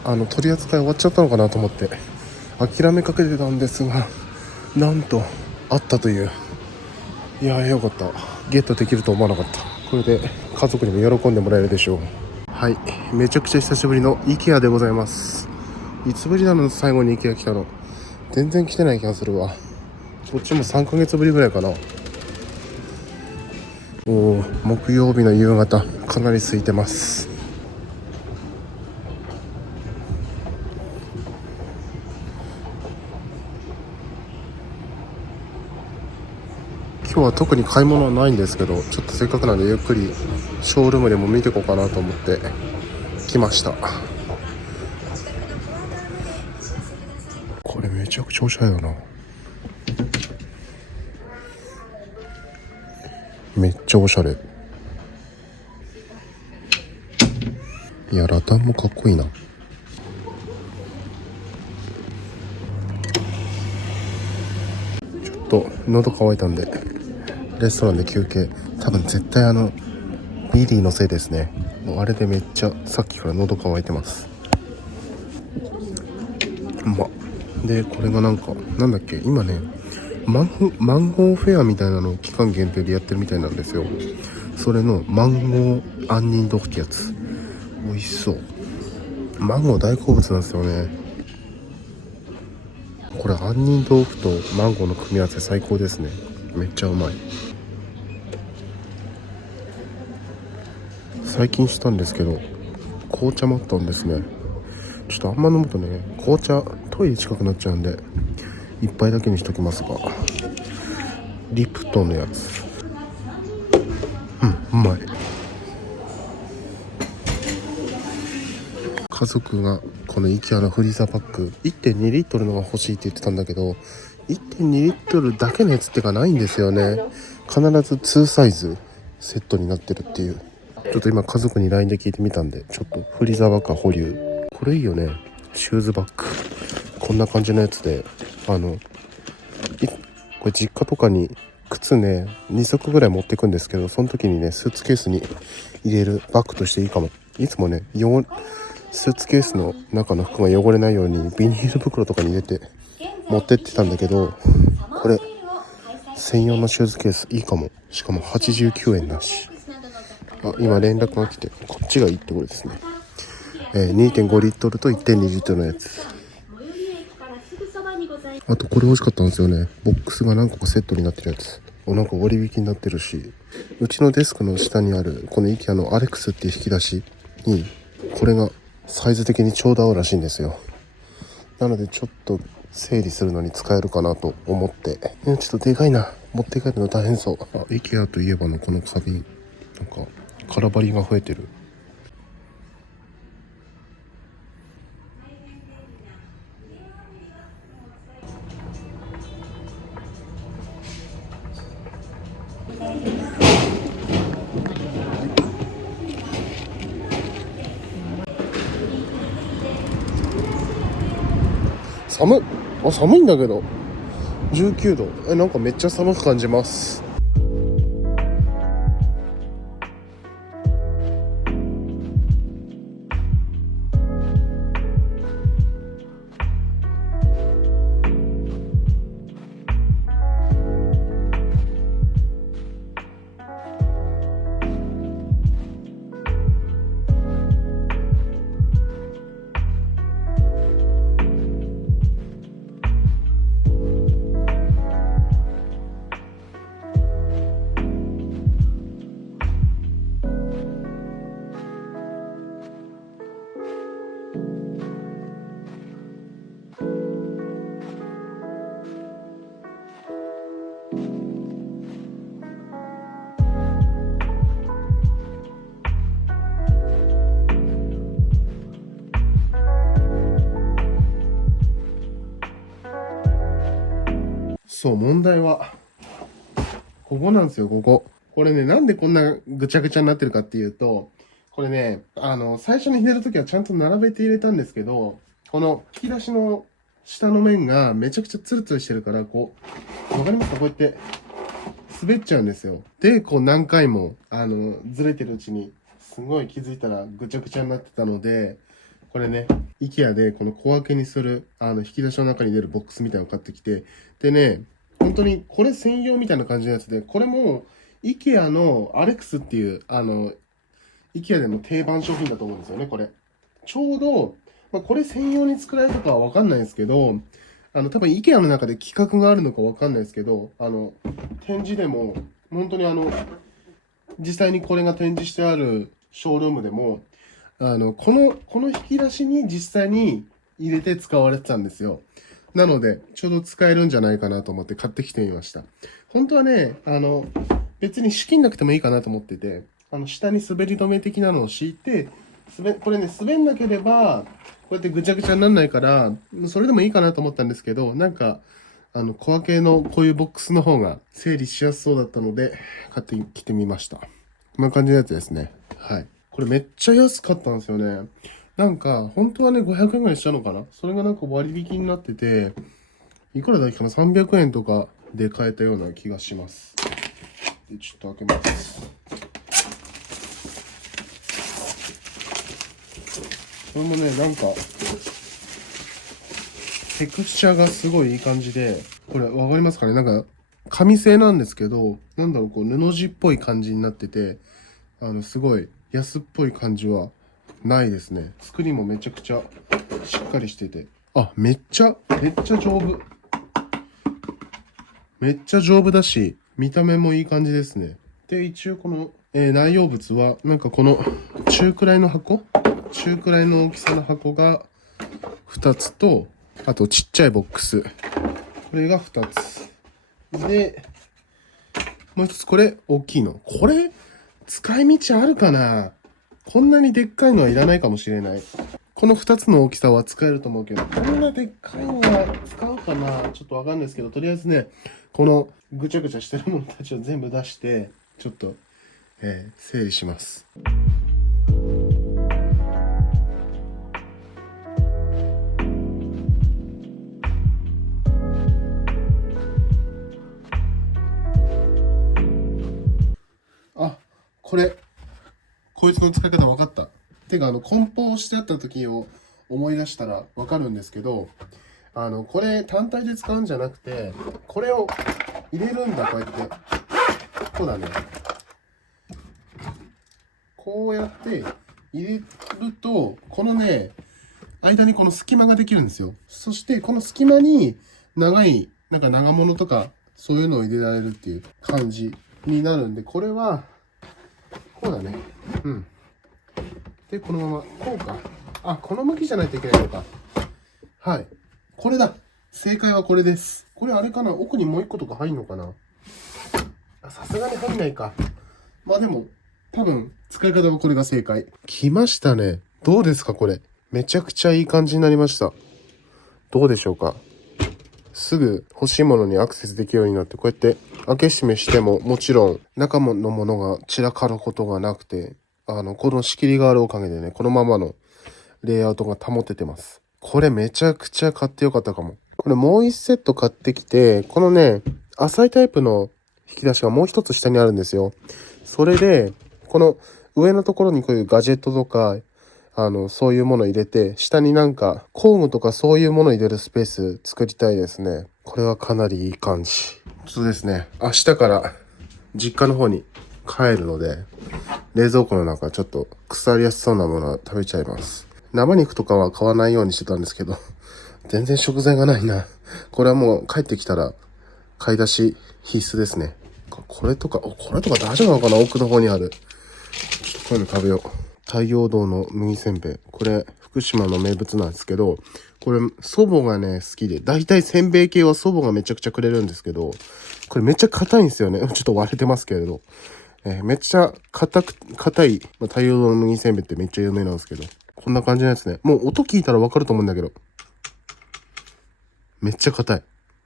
取り扱い終わっちゃったのかなと思って諦めかけてたんですが、なんとあったという。いやー、よかった。ゲットできると思わなかった。これで家族にも喜んでもらえるでしょう。はい、めちゃくちゃ久しぶりの IKEA でございます。いつぶりなの最後に IKEA 来たの。全然来てない気がするわ。こっちも3ヶ月ぶりぐらいかな。木曜日の夕方、かなり空いてます。今日は特に買い物はないんですけど、ちょっとせっかくなんでゆっくりショールームでも見ていこうかなと思って来ました。これめちゃくちゃおしゃれだな。めっちゃおしゃれ。いや、ラタンもかっこいいな。ちょっと喉乾いたんでレストランで休憩。多分絶対ビリーのせいですね。もうあれでめっちゃさっきから喉乾いてます。で、これがなんだっけ、今ね、マンゴーフェアみたいなのを期間限定でやってるみたいなんですよ。それのマンゴー杏仁豆腐ってやつ、美味しそう。マンゴー大好物なんですよね。これ杏仁豆腐とマンゴーの組み合わせ最高ですね。めっちゃうまい。最近したんですけど、紅茶もあったんですね。ちょっとあんま飲むとね、紅茶トイレ近くなっちゃうんで一杯だけにしときますが、リプトンのやつ、うまい。家族がこの IKEA のフリーザーパック 1.2 リットルのが欲しいって言ってたんだけど、 1.2 リットルだけのやつってかないんですよね。必ず2サイズセットになってるっていう。ちょっと今家族に LINE で聞いてみたんで、ちょっとフリーザーバッグは保留。これいいよね。シューズバッグこんな感じのやつで、これ実家とかに靴ね2足ぐらい持っていくんですけど、その時にねスーツケースに入れるバッグとしていいかも。いつもねスーツケースの中の服が汚れないようにビニール袋とかに入れて持ってってたんだけど、これ専用のシューズケースいいかも。しかも89円だし。今連絡が来て、こっちがいいってことですね。2.5 リットルと 1.2 リットルのやつ。あとこれ欲しかったんですよね。ボックスが何個かセットになってるやつ。なんか割引になってるし、うちのデスクの下にあるこの IKEA のアレクスっていう引き出しにこれがサイズ的にちょうど合うらしいんですよ。なのでちょっと整理するのに使えるかなと思って、ちょっとでかいな、持って帰るの大変そう。IKEA といえばのこの壁、なんか空張りが増えてる。寒いんだけど19度。なんかめっちゃ寒く感じます。そう、問題は、ここなんですよ、ここ。これね、なんでこんなぐちゃぐちゃになってるかっていうと、これね、最初に入れるときはちゃんと並べて入れたんですけど、この引き出しの下の面がめちゃくちゃツルツルしてるから、こう、わかりますか？こうやって滑っちゃうんですよ。で、こう何回も、ずれてるうちに、すごい気づいたらぐちゃぐちゃになってたので、これね、IKEA でこの小分けにする、引き出しの中に出るボックスみたいなのを買ってきて、でね、本当にこれ専用みたいな感じのやつで、これも IKEA のアレックスっていう、IKEA でも定番商品だと思うんですよね、これ。ちょうど、まあ、これ専用に作られたかはわかんないですけど、多分 IKEA の中で企画があるのかわかんないですけど、展示でも、本当に実際にこれが展示してあるショールームでも、この引き出しに実際に入れて使われてたんですよ。なので、ちょうど使えるんじゃないかなと思って買ってきてみました。本当はね、別に仕切んなくてもいいかなと思ってて、下に滑り止め的なのを敷いて、これね、滑んなければ、こうやってぐちゃぐちゃにならないから、それでもいいかなと思ったんですけど、なんか、小分けのこういうボックスの方が整理しやすそうだったので、買ってきてみました。こんな感じのやつですね。はい。これめっちゃ安かったんですよね。なんか、本当はね、500円ぐらいしたのかな？それがなんか割引になってて、いくらだっけかな？ 300 円とかで買えたような気がします。でちょっと開けます。これもね、なんか、テクスチャーがすごいいい感じで、これわかりますかね？なんか、紙製なんですけど、なんだろう、こう、布地っぽい感じになってて、すごい安っぽい感じはないですね。作りもめちゃくちゃしっかりしてて。あ、めっちゃ丈夫。めっちゃ丈夫だし、見た目もいい感じですね。で、一応この、内容物は、なんかこの中くらいの大きさの箱が2つと、あとちっちゃいボックス。これが2つ。で、もう一つこれ大きいの。これ使い道あるかな？こんなにでっかいのはいらないかもしれない。この2つの大きさは使えると思うけど、こんなでっかいのは使うかな？ちょっとわかんないですけど、とりあえずね、このぐちゃぐちゃしてるものたちを全部出して、ちょっと、整理します。あ、こいつの使い方分かった。てか、梱包してあった時を思い出したら分かるんですけど、これ単体で使うんじゃなくて、これを入れるんだ、こうやって。そうだね。こうやって入れると、このね、間にこの隙間ができるんですよ。そして、この隙間になんか長物とか、そういうのを入れられるっていう感じになるんで、これは、こうだね。うん。で、このまま、こうか。あ、この向きじゃないといけないのか。はい。これだ。正解はこれです。これあれかな？奥にもう一個とか入んのかな？さすがに入んないか。まあでも、多分、使い方はこれが正解。来ましたね。どうですかこれ。めちゃくちゃいい感じになりました。どうでしょうか？すぐ欲しいものにアクセスできるようになって、こうやって開け閉めしても、もちろん中のものが散らかることがなくて、この仕切りがあるおかげでね、このままのレイアウトが保ててます。これめちゃくちゃ買ってよかったかも。これもう1セット買ってきて、このね、浅いタイプの引き出しがもう一つ下にあるんですよ。それで、この上のところにこういうガジェットとか、そういうもの入れて、下になんか工具とかそういうもの入れるスペース作りたいですね。これはかなりいい感じ。ちょっとですね、明日から実家の方に帰るので、冷蔵庫の中ちょっと腐りやすそうなものは食べちゃいます。生肉とかは買わないようにしてたんですけど、全然食材がないな。これはもう帰ってきたら買い出し必須ですね。これとか大丈夫なのかな？奥の方にある。ちょっとこういうの食べよう。太陽堂の麦せんべい。これ、福島の名物なんですけど、これ、祖母がね、好きで、だいたいせんべい系は祖母がめちゃくちゃくれるんですけど、これめっちゃ硬いんですよね。ちょっと割れてますけれど。めっちゃ硬い、太陽堂の麦せんべいってめっちゃ有名なんですけど、こんな感じのやつね。もう音聞いたらわかると思うんだけど、めっちゃ硬い。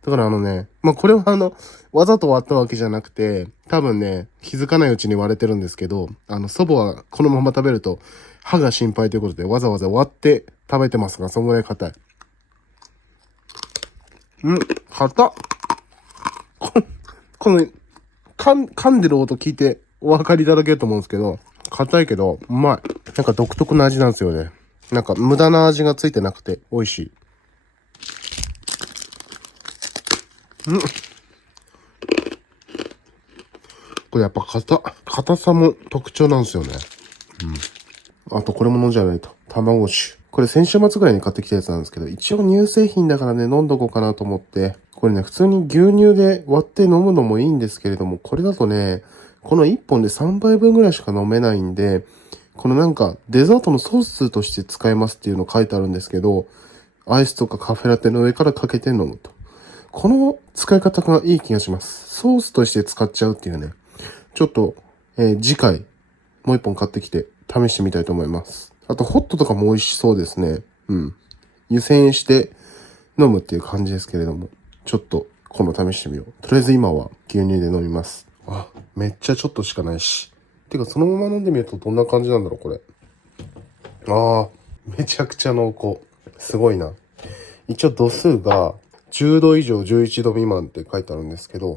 だからまあ、これはわざと割ったわけじゃなくて、多分ね、気づかないうちに割れてるんですけど、祖母はこのまま食べると、歯が心配ということで、わざわざ割って食べてますが、そのぐらい硬い。硬っ。この、噛んでる音聞いてお分かりいただけると思うんですけど、硬いけど、うまい。なんか独特な味なんですよね。なんか無駄な味がついてなくて、美味しい。これやっぱ硬さも特徴なんですよね。あとこれも飲んじゃわないと。卵酒。これ先週末ぐらいに買ってきたやつなんですけど、一応乳製品だからね、飲んどこうかなと思って。これね、普通に牛乳で割って飲むのもいいんですけれども、これだとね、この1本で3杯分ぐらいしか飲めないんで、このなんかデザートのソースとして使えますっていうの書いてあるんですけど、アイスとかカフェラテの上からかけて飲むと。この使い方がいい気がします。ソースとして使っちゃうっていうね。ちょっと、次回、もう1本買ってきて試してみたいと思います。あと、ホットとかも美味しそうですね。湯煎して飲むっていう感じですけれども、ちょっと今度試してみよう。とりあえず今は牛乳で飲みます。あ、めっちゃちょっとしかないし。てか、そのまま飲んでみるとどんな感じなんだろう、これ。めちゃくちゃ濃厚。すごいな。一応度数が10度以上11度未満って書いてあるんですけど、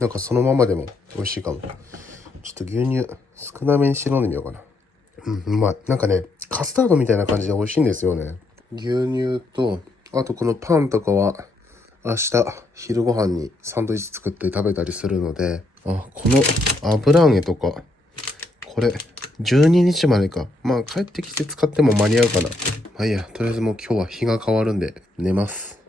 なんかそのままでも美味しいかも。ちょっと牛乳少なめにして飲んでみようかな。うまい。なんかね、カスタードみたいな感じで美味しいんですよね。牛乳と、あとこのパンとかは、明日昼ご飯にサンドイッチ作って食べたりするので、この油揚げとか、これ、12日までか。まあ帰ってきて使っても間に合うかな。まあいいや、とりあえずもう今日は日が変わるんで寝ます。